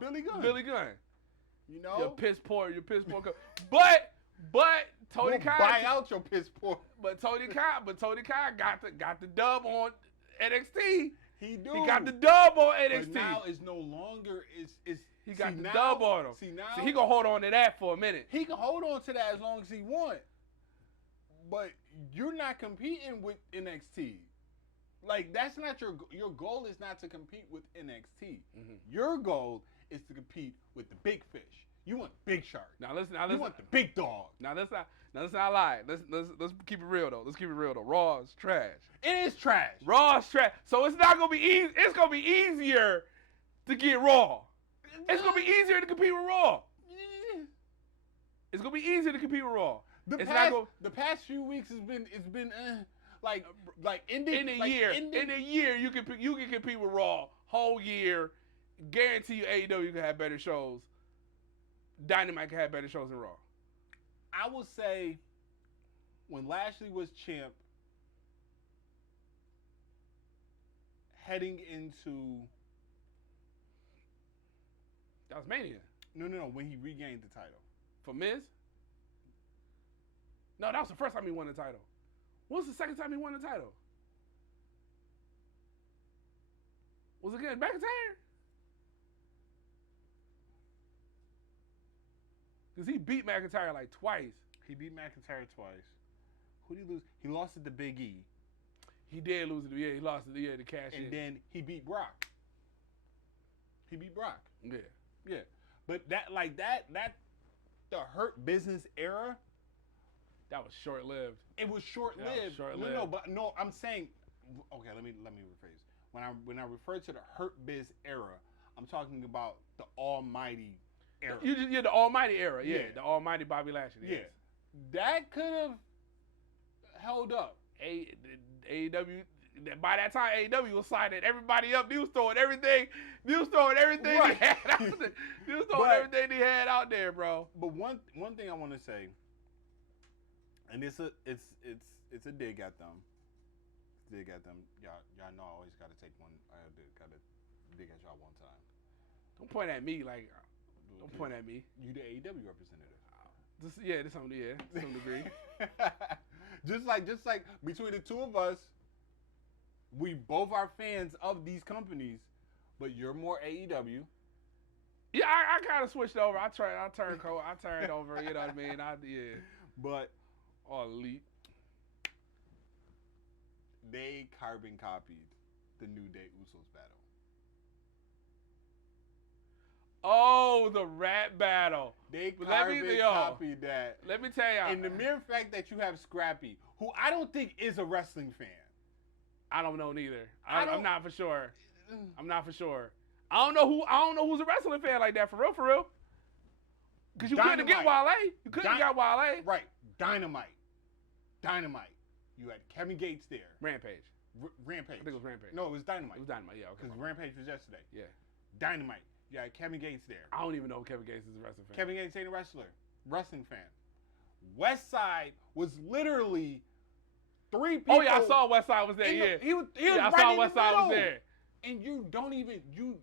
Billy Gunn. You know? Your piss poor. But Tony Khan buy out your piss poor. But Tony Khan got the dub on NXT. He got the dub on NXT. But now it's no longer he got the dub on him. See now, he gonna hold on to that for a minute. He can hold on to that as long as he wants. But you're not competing with NXT. Like, that's not your goal is not to compete with NXT. Mm-hmm. Your goal is to compete with the big fish. You want big shark. Now listen. You want the big dog. Now let's not lie. Let's keep it real though. Raw is trash. It is trash. Raw is trash. So it's not gonna be easy. It's gonna be easier to get Raw. It's gonna be easier to compete with Raw. It's gonna be easier to compete with Raw. The past few weeks it's been like in a year you can compete with Raw whole year. Guarantee you AEW can have better shows. Dynamite can have better shows than Raw. I would say when Lashley was champ, heading into that was Mania. No. When he regained the title for Miz. No, that was the first time he won the title. What was the second time he won the title? Was it against McIntyre? Because he beat McIntyre like twice. He beat McIntyre twice. Who did he lose? He lost it to Big E. He did lose it. Yeah, he lost it. Yeah, the cash in. And then he beat Brock. Yeah. But that the Hurt Business era. That was short-lived. It was short-lived. No, I'm saying. Okay, let me rephrase. When I refer to the Hurt Biz era, I'm talking about the Almighty era. The Almighty era. Yeah, the Almighty Bobby Lashley. Yeah, that could have held up. AEW. By that time, AEW was signing everybody up. He was throwing everything. Right. He had out there. He was throwing everything he had out there, bro. But one thing I want to say, and it's a dig at them. Y'all know I always gotta take one. I gotta dig at y'all one time. Don't point at me like. Don't point at me. You the AEW representative. To some degree. just like between the two of us, we both are fans of these companies, but you're more AEW. Yeah, I kind of switched over. I turned over. You know what I mean? But all elite. They carbon copied the New Day Usos battle. Oh, the rap battle. They carbon copied that. Let me tell y'all. And the mere fact that you have Scrappy, who I don't think is a wrestling fan. I don't know neither. I'm not for sure. I'm not for sure. I don't know who's a wrestling fan like that, for real. Because you couldn't get Wale. You couldn't have got Wale. Right. Dynamite. You had Kevin Gates there. Rampage. Rampage. I think it was Rampage. No, it was Dynamite. It was Dynamite, yeah. Because Rampage was yesterday. Yeah. Dynamite. You had Kevin Gates there. I don't even know if Kevin Gates is a wrestling fan. Kevin Gates ain't a wrestling fan. West Side was literally 3 people. Oh yeah, I saw West Side was there. Yeah, he was I right saw in West the Side middle. was there. And you don't do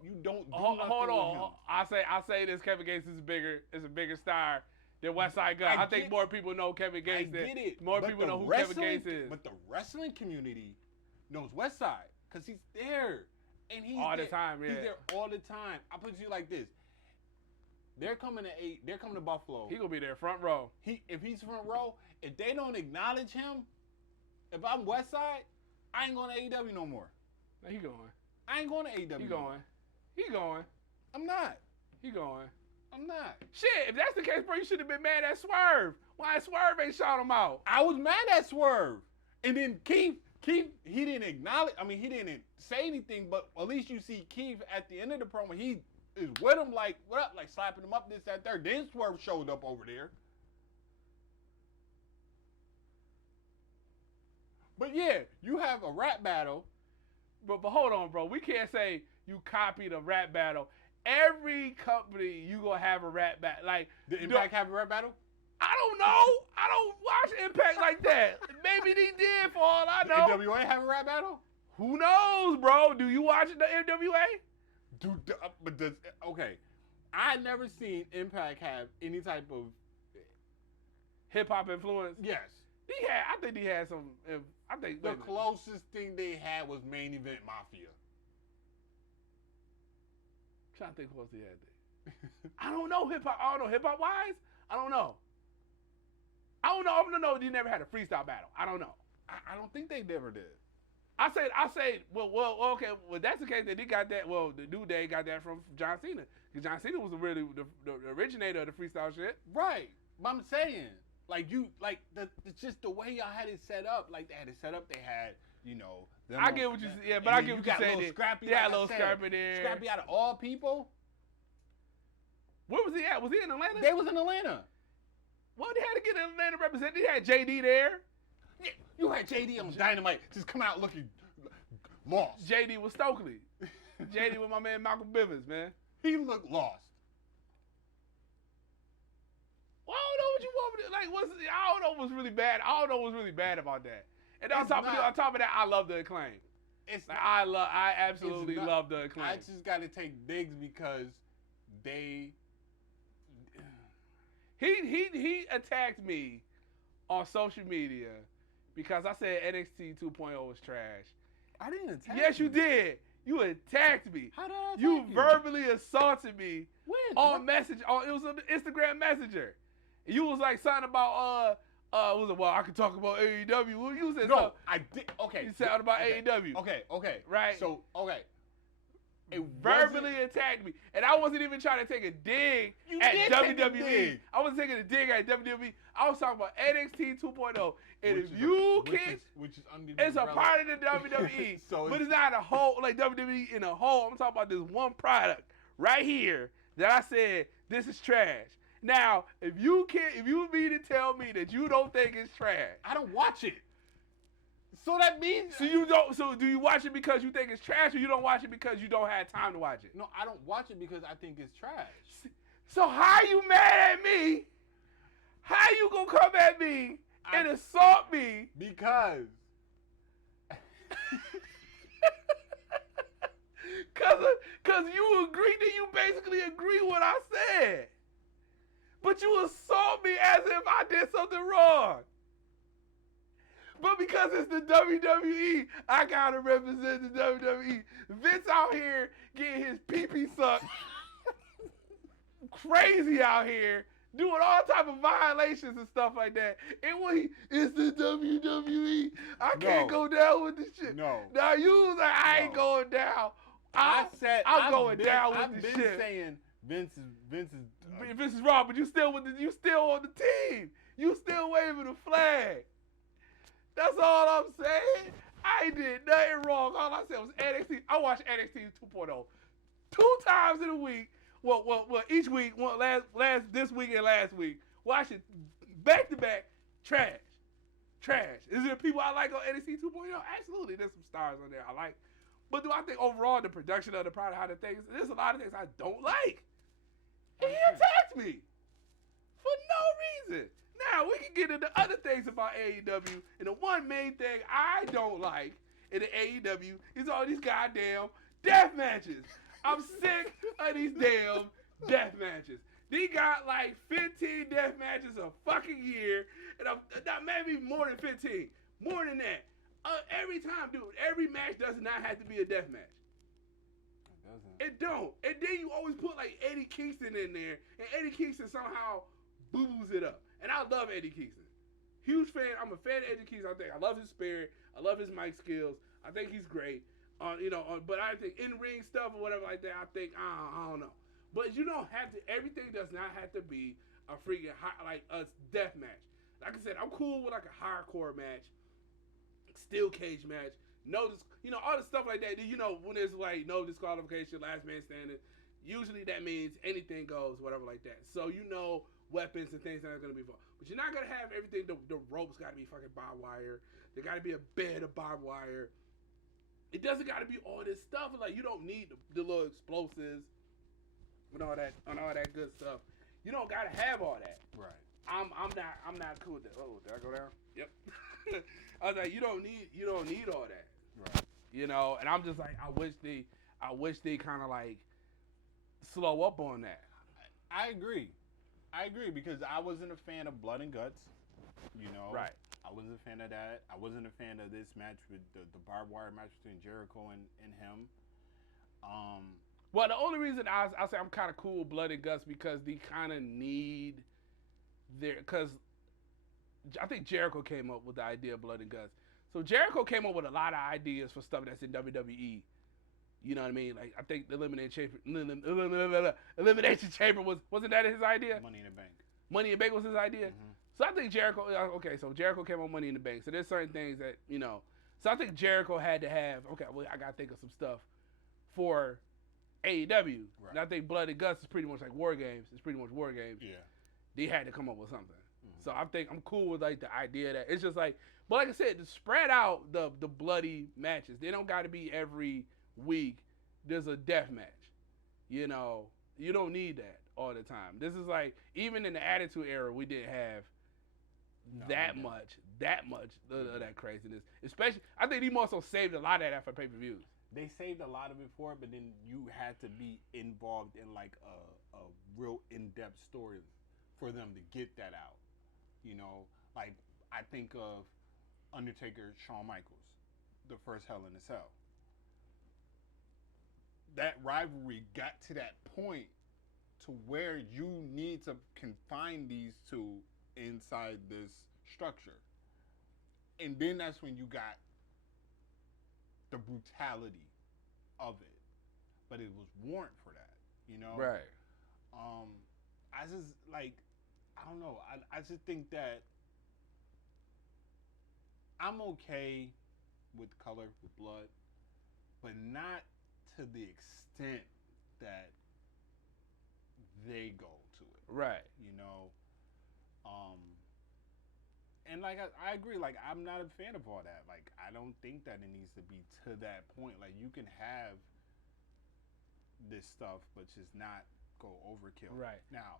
Hold on. I say this. Kevin Gates is a bigger star than West Side Gun. I think more people know Kevin Gates. I get it. More people know who Kevin Gates is. But the wrestling community knows West Side because he's there. And he's all there. The time, yeah. He's there all the time. I put you like this. They're coming to Buffalo. He gonna be there front row. If he's front row, if they don't acknowledge him, if I'm West Side, I ain't going to AEW no more. No, he going. I ain't going to AEW. He going. I'm not. He going. I'm not. Shit, if that's the case, bro, you should have been mad at Swerve. Why Swerve ain't shot him out? I was mad at Swerve. And then Keith, he didn't acknowledge. I mean, he didn't say anything, but at least you see Keith at the end of the promo. He is with him like, what up? Like slapping him up, this, that, third. Then Swerve showed up over there. But yeah, you have a rap battle. But hold on, bro. We can't say you copied a rap battle. Every company, you gonna have a rap battle. Like, did Impact have a rap battle? I don't know. I don't watch Impact like that. Maybe they did, for all I know. Did NWA have a rap battle? Who knows, bro? Do you watch the NWA? Okay. I never seen Impact have any type of hip hop influence. Yes. I think he had some. The closest thing they had was Main Event Mafia. I'm trying to think what else he had there. I don't know hip hop. I don't know hip hop wise. I don't know. No, they never had a freestyle battle. I don't know. I don't think they never did. I say, well, okay. Well, that's the case that they got that. Well, the New Day got that from John Cena, because John Cena was the originator of the freestyle shit. Right. But I'm saying, it's just the way y'all had it set up. Like they had it set up. They had, I get what you said. Yeah, but I get what you're saying. Scrappy. Yeah, a little Scrappy there. Scrappy out of all people. Where was he at? Was he in Atlanta? They was in Atlanta. Well, they had to get Atlanta represented. They had JD there. Yeah, you had JD on Dynamite just come out looking lost. JD was Stokely. JD with my man Malcolm Bivens, man. He looked lost. Well, I don't know what you want me to I don't know what's really bad. I don't know what's really bad about that. And on top of that, I love the Acclaim. I absolutely love the Acclaim. I just got to take digs because they. He attacked me on social media because I said NXT 2.0 was trash. I didn't attack you. Yes, you did. You attacked me. How did I attack you? Verbally assaulted me. When? On message. It was on the Instagram Messenger. You was like something about I could talk about AEW. Well, you said no, I did. Okay. You said about AEW. Okay. Right. So it verbally attacked me, and I wasn't even trying to take a dig at WWE. I wasn't taking a dig at WWE. I was talking about NXT 2.0, and if you can't, which is under it's a part of the WWE, but it's not a whole like WWE in a whole. I'm talking about this one product right here that I said this is trash. Now, if you mean to tell me that you don't think it's trash, I don't watch it. So that means So do you watch it because you think it's trash, or you don't watch it because you don't have time to watch it? No, I don't watch it because I think it's trash. So how you mad at me? How you gonna come at me and assault me? Because Cause you agreed that you basically agree what I said. But you assault me as if I did something wrong. But because it's the WWE, I gotta represent the WWE. Vince out here getting his pee-pee sucked. Crazy out here. Doing all type of violations and stuff like that. And when it's the WWE, I can't go down with this shit. No. Now you was like, I ain't going down. I'm going down with this shit. I've been saying Vince is wrong, but you still on the team. You still waving the flag. That's all I'm saying. I ain't did nothing wrong. All I said was NXT. I watched NXT 2.0 2 times in a week. Well, each week. Last this week and last week. Watch it back to back. Trash. Is there people I like on NXT 2.0? Absolutely. There's some stars on there I like. But do I think overall the production of the product, how the things, there's a lot of things I don't like. And he attacked me for no reason. Now, we can get into other things about AEW, and the one main thing I don't like in the AEW is all these goddamn death matches. I'm sick of these damn death matches. They got like 15 death matches a fucking year, and not maybe more than 15. More than that. Every time, dude, every match does not have to be a death match. It doesn't. It don't. And then you always put like Eddie Kingston in there, and Eddie Kingston somehow boo-boos it up. And I love Eddie Kingston. Huge fan. I'm a fan of Eddie Kingston. I love his spirit. I love his mic skills. I think he's great. But I think in-ring stuff or whatever like that, I think, I don't know. But you don't have to, everything does not have to be a freaking, a death match. Like I said, I'm cool with like a hardcore match, steel cage match, all the stuff like that. When there's like no disqualification, last man standing, usually that means anything goes, whatever like that. So weapons and things that are going to be fun. But you're not going to have everything, the ropes got to be fucking barbed wire. There got to be a bed of barbed wire. It doesn't got to be all this stuff. Like, you don't need the little explosives and all that good stuff. You don't got to have all that. Right. I'm not cool with that. Oh, did I go down? Yep. I was like, you don't need all that. Right. And I'm just like, I wish they kind of like slow up on that. I agree because I wasn't a fan of Blood and Guts, Right. I wasn't a fan of that. I wasn't a fan of this match with the barbed wire match between Jericho and him. Well, the only reason I say I'm kind of cool with Blood and Guts because they kind of need because I think Jericho came up with the idea of Blood and Guts. So Jericho came up with a lot of ideas for stuff that's in WWE. You know what I mean? Like, I think the Elimination Chamber wasn't that his idea? Money in the Bank. Money in the Bank was his idea? Mm-hmm. So I think so Jericho came on Money in the Bank. So there's certain things that, so I think Jericho had to have, I got to think of some stuff for AEW. Right. And I think Blood and Guts is pretty much like War Games. It's pretty much War Games. Yeah. They had to come up with something. Mm-hmm. So I think I'm cool with like the idea that it's just like, but like I said, to spread out the bloody matches. They don't got to be every week there's a death match. You don't need that all the time. This is like, even in the Attitude Era, we didn't have that much of that craziness. Especially, I think he also saved a lot of that for pay-per-views. They saved a lot of it for it, but then you had to be involved in like a real in-depth story for them to get that out. Like I think of Undertaker, Shawn Michaels, the first Hell in a Cell. That rivalry got to that point to where you need to confine these two inside this structure. And then that's when you got the brutality of it. But it was warrant for that, Right. I just, like, I don't know. I just think that I'm okay with color, with blood, but not to the extent that they go to it. Right. And like I agree, like I'm not a fan of all that. Like I don't think that it needs to be to that point. Like you can have this stuff, but just not go overkill. Right. Now,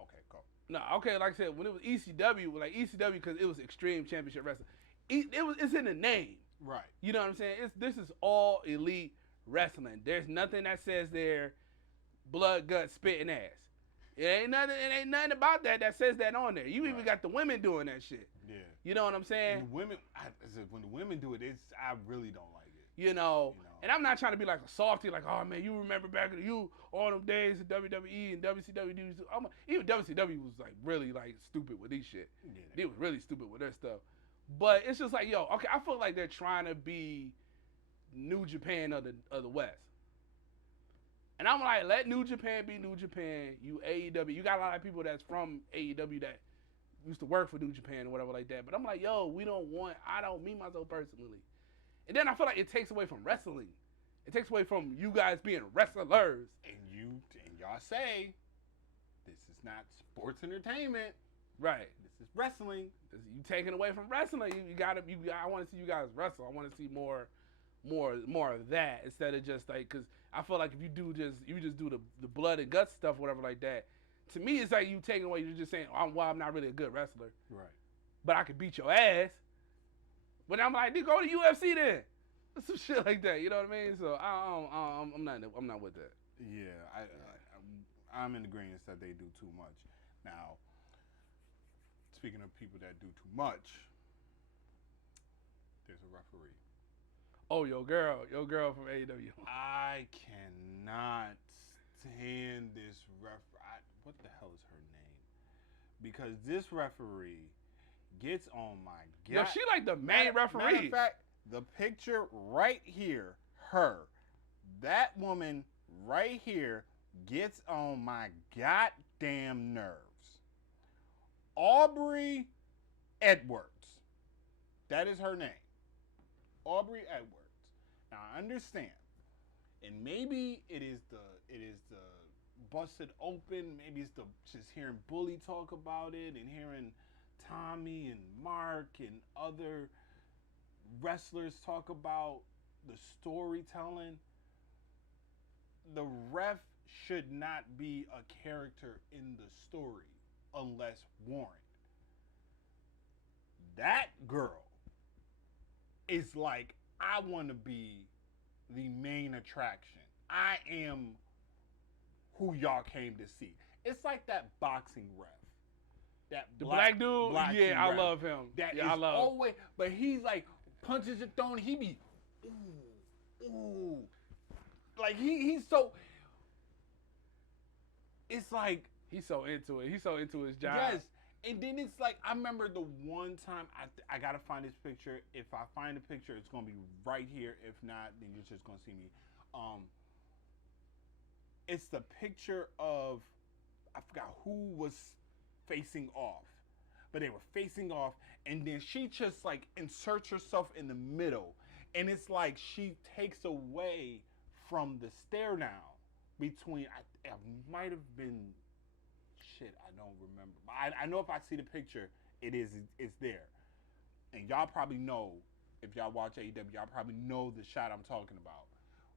okay, go. No, okay, like I said, when it was ECW, because it was Extreme Championship Wrestling, it's in the name. Right. You know what I'm saying? This is all elite wrestling. There's nothing that says there blood, guts, spit, and ass. It ain't nothing about that says that on there. You even got the women doing that shit. Yeah. You know what I'm saying? And the women, when the women do it, I really don't like it. And I'm not trying to be like a softy, like, oh man, you remember back in all them days of WWE and WCW. Even WCW was like really like stupid with these shit. Yeah. They was really stupid with their stuff. But it's just like, okay, I feel like they're trying to be New Japan of the West. And I'm like, let New Japan be New Japan. You AEW, you got a lot of people that's from AEW that used to work for New Japan or whatever like that. But I'm like, me myself personally, And then I feel like it takes away from wrestling. It takes away from you guys being wrestlers. And y'all say, this is not sports entertainment. Right. This is wrestling. You taking away from wrestling. I want to see you guys wrestle. I want to see more of that instead of just like, because I feel like if you just do the blood and guts stuff, whatever like that. To me, it's like you taking away. You're just saying, I'm not really a good wrestler. Right. But I could beat your ass. But I'm like, go to UFC then. Some shit like that. You know what I mean? So I'm not with that. Yeah, I'm in agreement that they do too much. Now, speaking of people that do too much, there's a referee. Oh, your girl from AEW. I cannot stand this what the hell is her name? Because this referee gets on my god. Yo, she like the main referee. Matter of fact, the picture right here, that woman right here gets on my goddamn nerves. Aubrey Edwards. That is her name. Aubrey Edwards. Now I understand. And maybe it is the busted open, maybe it's the just hearing Bully talk about it and hearing Tommy and Mark and other wrestlers talk about the storytelling. The ref should not be a character in the story unless warned. That girl is like, I want to be the main attraction. I am who y'all came to see. It's like that boxing ref. The black dude? Yeah, I love him. I love him. But he's like, punches are thrown, he be, ooh. Like, he's so, it's like. He's so into it. He's so into his job. Yes. And then it's like, I remember the one time, I got to find this picture. If I find the picture, it's going to be right here. If not, then you're just going to see me. It's the picture of, I forgot who was facing off. But they were facing off, and then she just like inserts herself in the middle. And it's like she takes away from the stare down between, it might have been, shit, I don't remember. But I know if I see the picture, it's there. And y'all probably know, if y'all watch AEW, y'all probably know the shot I'm talking about.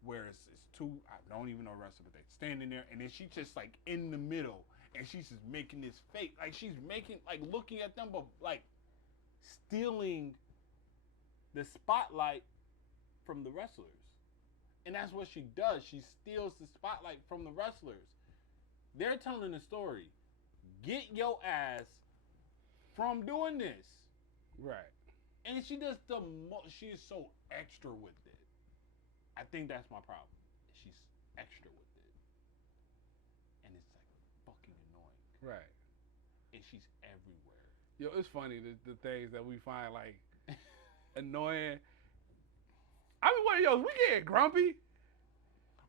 Where it's two, I don't even know the rest of it, they're standing there, and then she's just like in the middle, and she's just making this fake, like she's making, like looking at them, but like stealing the spotlight from the wrestlers. And that's what she does. She steals the spotlight from the wrestlers. They're telling the story. Get your ass from doing this. Right. And she does she's so extra with it. I think that's my problem. She's extra with it. And it's like fucking annoying. Right. And she's everywhere. Yo, it's funny, the things that we find like annoying. I mean, what, yo, we getting grumpy?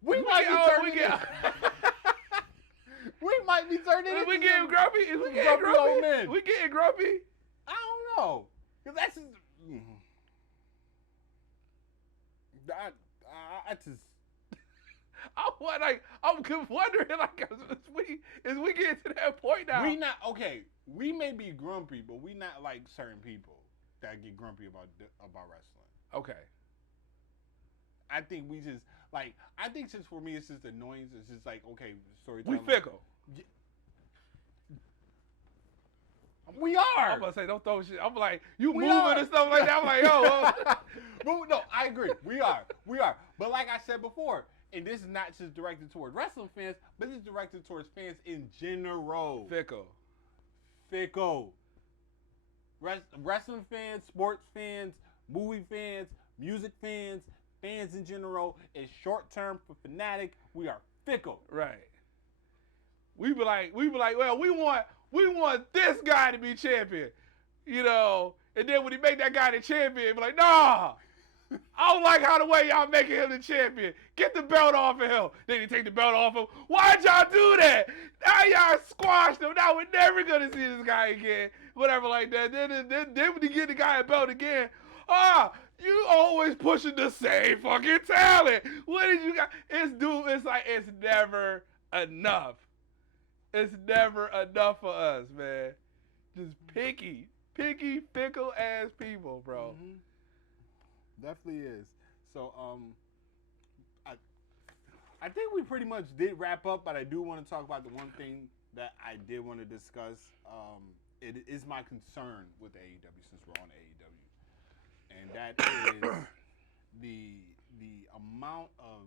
We might be turning into we getting grumpy? Is we getting grumpy? Old men. We getting grumpy? I don't know. Cause that's just, I just. I'm wondering, like, is we getting to that point now? We not okay. We may be grumpy, but we not like certain people that get grumpy about wrestling. Okay. I think we just like. I think just for me, it's just annoyance. It's just like, okay, storytelling. We fickle. Yeah. We are. I'm about to say, don't throw shit. I'm like, you moving and stuff like that. I'm like, yo. No, I agree. We are. But like I said before, and this is not just directed towards wrestling fans, but it's directed towards fans in general. Fickle. Wrestling fans, sports fans, movie fans, music fans, fans in general is short term for fanatic. We are fickle. Right. We be like, well, we want this guy to be champion, you know. And then when he make that guy the champion, be like, nah, I don't like how the way y'all making him the champion. Get the belt off of him. Then he take the belt off him. Why'd y'all do that? Now y'all squashed him. Now we're never gonna see this guy again. Whatever like that. Then when he get the guy a belt again, you always always pushing the same fucking talent. What did you got? It's like it's never enough. It's never enough for us, man. Just picky, fickle ass people, bro. Mm-hmm. Definitely is. So, I think we pretty much did wrap up, but I do want to talk about the one thing that I did want to discuss. It is my concern with AEW since we're on AEW, and that is the amount of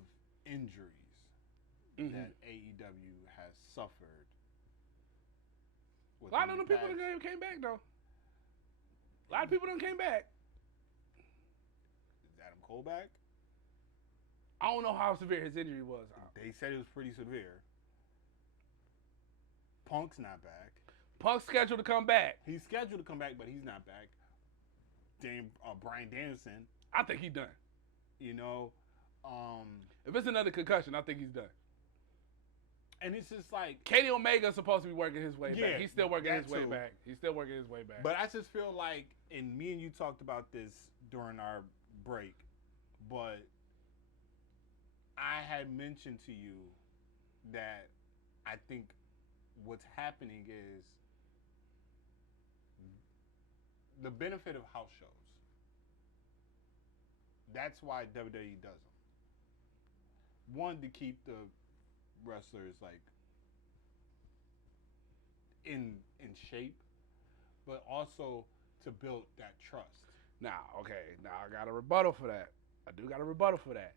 injuries that AEW has suffered. A lot of them people that came back though. A lot of people done came back. Is Adam Cole back? I don't know how severe his injury was. They said it was pretty severe. Punk's not back. Punk's scheduled to come back. He's scheduled to come back, but he's not back. Bryan Danielson. I think he's done. You know, if it's another concussion, I think he's done. And it's just like Kenny Omega's supposed to be working his way back. He's still working his way back. He's still working his way back. But I just feel like, and me and you talked about this during our break, but I had mentioned to you that I think what's happening is the benefit of house shows. That's why WWE does them. One, to keep the wrestlers like in shape, but also to build that trust. Now I got a rebuttal for that. I do got a rebuttal for that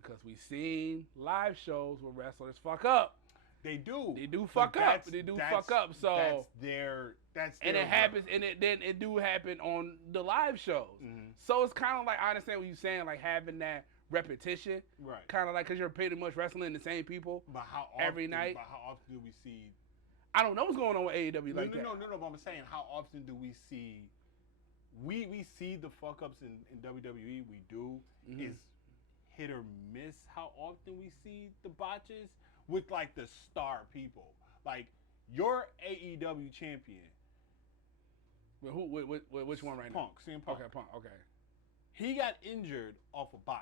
because we've seen live shows where wrestlers fuck up. They do. They do fuck up. They do fuck up. So that's their and it happens, and it do happen on the live shows. So it's kind of like, I understand what you're saying, like having that repetition, right? Kind of like, because you're pretty much wrestling the same people every night. But how often do we see? I don't know what's going on with AEW like that. No. But I'm saying, how often do we see? We see the fuck ups in WWE. We do. Is hit or miss how often we see the botches with like the star people. Like your AEW champion. Which one right now? CM Punk. Okay, Punk. Okay. He got injured off a botch.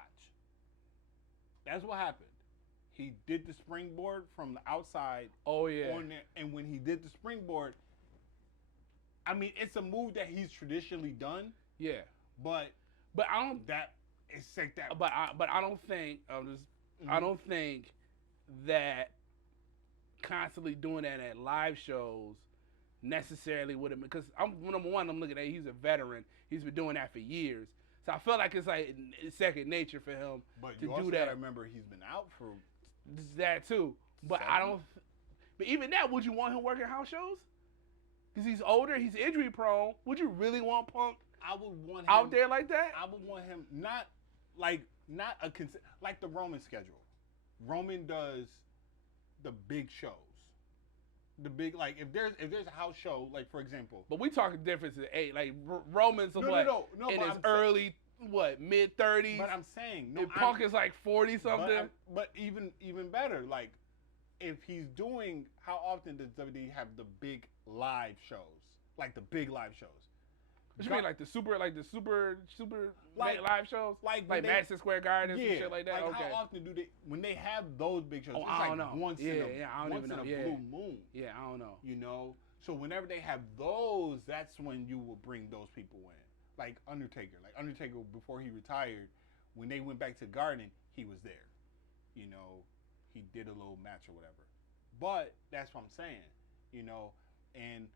That's what happened. He did the springboard from the outside. Oh yeah. On there, and when he did the springboard, I mean, it's a move that he's traditionally done. Yeah. But I don't. It's like that. But I don't think I don't think that constantly doing that at live shows necessarily would have, because number one, I'm looking at, he's a veteran. He's been doing that for years. So I feel like it's like second nature for him but to you also do that. Gotta remember, he's been out for that too. But I don't. But even that, would you want him working house shows? Because he's older, he's injury prone. Would you really want Punk? I would want him out there like that. I would want him not like the Roman schedule. Roman does the big shows. The big, like, if there's a house show, like, for example. But we talking difference in age. Like Roman's in his early mid-30s. But I'm saying and Punk is like 40 something. But even better, like, if he's doing, how often does WWE have the big live shows? Like the big live shows. What you mean, like the super like, live shows? Like Madison Square Garden and shit like that? Like, okay. how often do they, when they have those big shows, it's I don't like know. once in a blue moon. Yeah, I don't know. You know? So whenever they have those, that's when you will bring those people in. Like Undertaker. Like Undertaker, before he retired, when they went back to Garden, he was there. You know, he did a little match or whatever. But that's what I'm saying. You know, and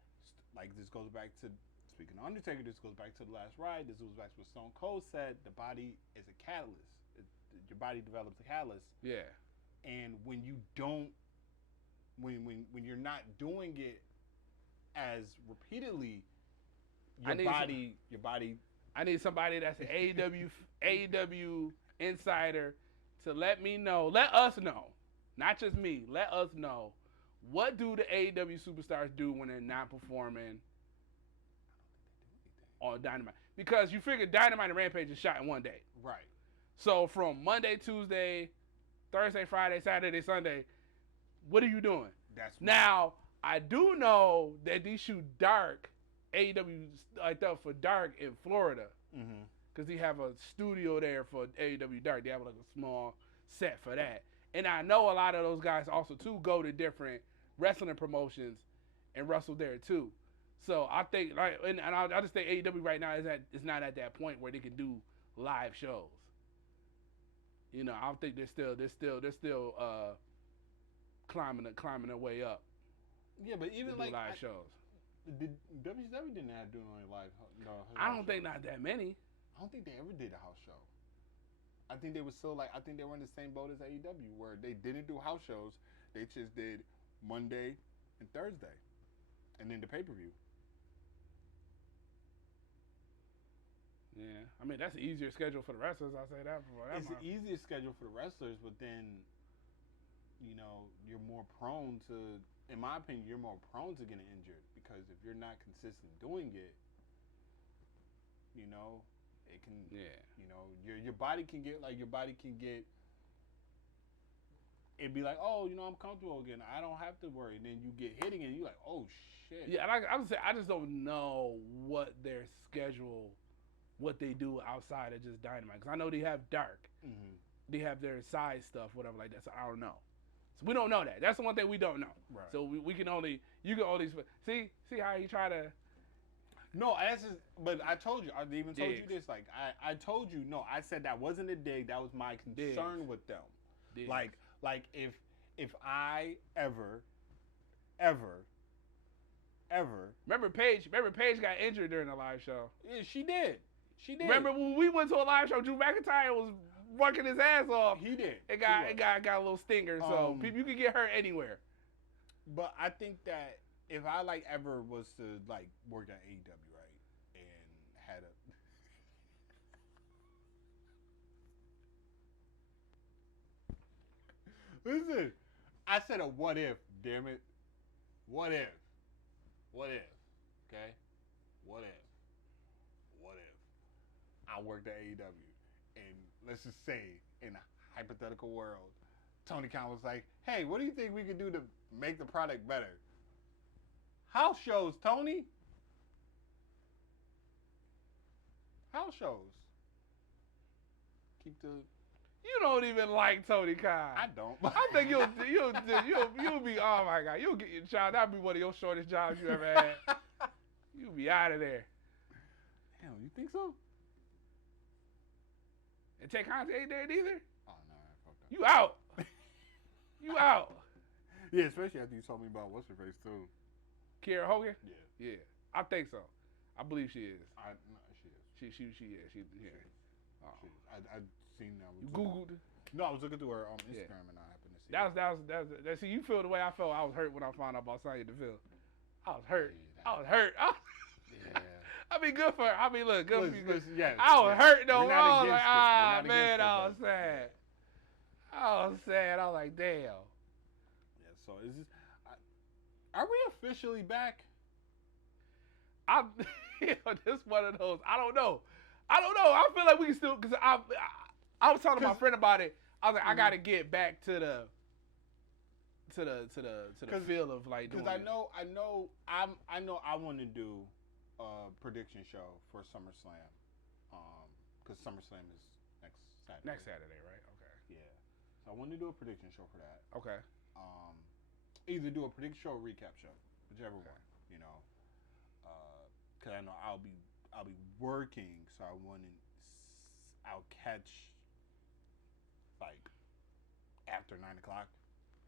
like this goes back to, speaking of Undertaker, this goes back to the last ride. This goes back to what Stone Cold said. The body is a catalyst. Your body develops a catalyst. Yeah. And when you don't, when you're not doing it as repeatedly, your body. I need somebody that's an AEW insider to let me know. Let us know, not just me. Let us know, what do the AEW superstars do when they're not performing on Dynamite? Because you figure Dynamite and Rampage is shot in one day. Right. So from Monday, Tuesday, Thursday, Friday, Saturday, Sunday, what are you doing? Now, I do know that they shoot dark, AEW like that for dark in Florida. because he have a studio there for AEW Dark. They have like a small set for that. And I know a lot of those guys also too go to different wrestling promotions and wrestle there too. So I think and I just think AEW right now is not at that point where they can do live shows. You know, I think they're still climbing their way up. Yeah, but even like live shows. WCW didn't have to do any live. I don't think not that many. I don't think they ever did a house show. I think they were still I think they were in the same boat as AEW, where they didn't do house shows. They just did Monday and Thursday, and then the pay-per-view. Yeah, I mean that's an easier schedule for the wrestlers. I say that before. It's an easier schedule for the wrestlers, but then, you know, you're more prone to, in my opinion, you're more prone to getting injured because if you're not consistent doing it, you know, it can, you know, your body can get it'd be like, oh, you know, I'm comfortable again. I don't have to worry. And then you get hit again, and you're like, oh shit. Yeah, I would say I just don't know what their schedule. What they do outside of just Dynamite. Because I know they have Dark. Mm-hmm. They have their side stuff, whatever like that. So I don't know. So we don't know that. That's the one thing we don't know. Right. So you can only see how you try to. No, but I told you. I even told you this. Like I told you. No, I said that wasn't a dig. That was my concern with them. Digs. Like if I ever. Remember Paige got injured during the live show. Yeah, she did. Remember when we went to a live show, Drew McIntyre was working his ass off. He did. It got a little stinger. So you can get hurt anywhere. But I think that if I ever was to work at AEW, right, and had a listen, I said a what if, damn it. What if? Okay? What if I worked at AEW and let's just say in a hypothetical world, Tony Khan was like, hey, what do you think we could do to make the product better? House shows, Tony. House shows. Keep the... You don't even like Tony Khan. I don't. I think you'll be, oh my God, you'll get your job. That'll be one of your shortest jobs you ever had. You'll be out of there. Damn, you think so? And Ted Khan ain't there either? Oh, no, I fucked up. You out. You out. Yeah, especially after you told me about what's her face too. Kiera Hogan? Yeah. Yeah, I think so. I believe she is. No, she is. She is. She is. I've seen that. You Googled? No, I was looking through her Instagram and I happened to see that. See, you feel the way I felt. I was hurt when I found out about Sonya Deville. I was hurt. Yeah. I mean, good for her. I mean, look, good for you. Yes, I was hurt though. I was like, man, I was sad. I was like, damn. Yeah. So is this? Are we officially back? This one of those. I don't know. I feel like we can still, because I was talking to my friend about it. I was like, I gotta get back to the feel of doing it. Because I know I want to do a prediction show for SummerSlam. Because SummerSlam is next Saturday. Next Saturday, right? Okay. Yeah. So I want to do a prediction show for that. Okay. Either do a prediction show or recap show, whichever one. You know. Because I know I'll be working, so I'll catch after 9 o'clock.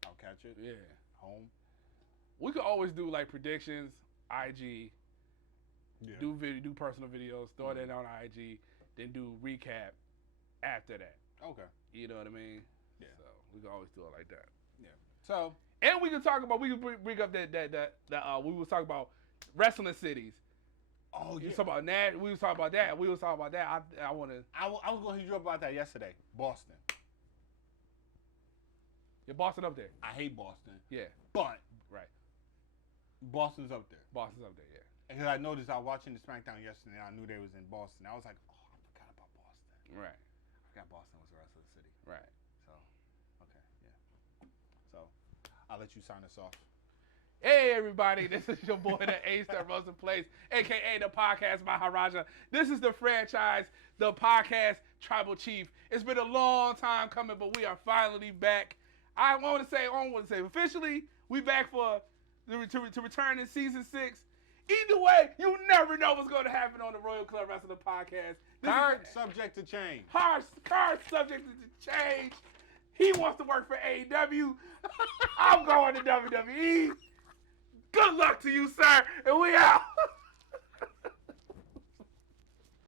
I'll catch it. Yeah. Home. We could always do predictions, IG. Yeah. Do personal videos, throw that on IG, then do recap after that. Okay. You know what I mean? Yeah. So we can always do it like that. Yeah. So. And we can bring up that we was talking about wrestling cities. Oh, yeah. We was talking about that. I want to. I was going to hit you up about that yesterday. Boston. You're Boston up there. I hate Boston. Yeah. But. Right. Boston's up there. Yeah. Because I noticed I was watching the Smackdown yesterday and I knew they was in Boston. I was like, oh, I forgot about Boston. Right. I forgot Boston was the rest of the city. Right. So, okay, yeah. So, I'll let you sign us off. Hey everybody, this is your boy the A-Star Rosen Place, aka the podcast Maharaja. This is the franchise, the podcast Tribal Chief. It's been a long time coming, but we are finally back. I want to say officially, we back for to return in season 6. Either way, you never know what's going to happen on the Royal Club Wrestling Podcast. Card subject to change. Card subject to change. He wants to work for AEW. I'm going to WWE. Good luck to you, sir. And we out.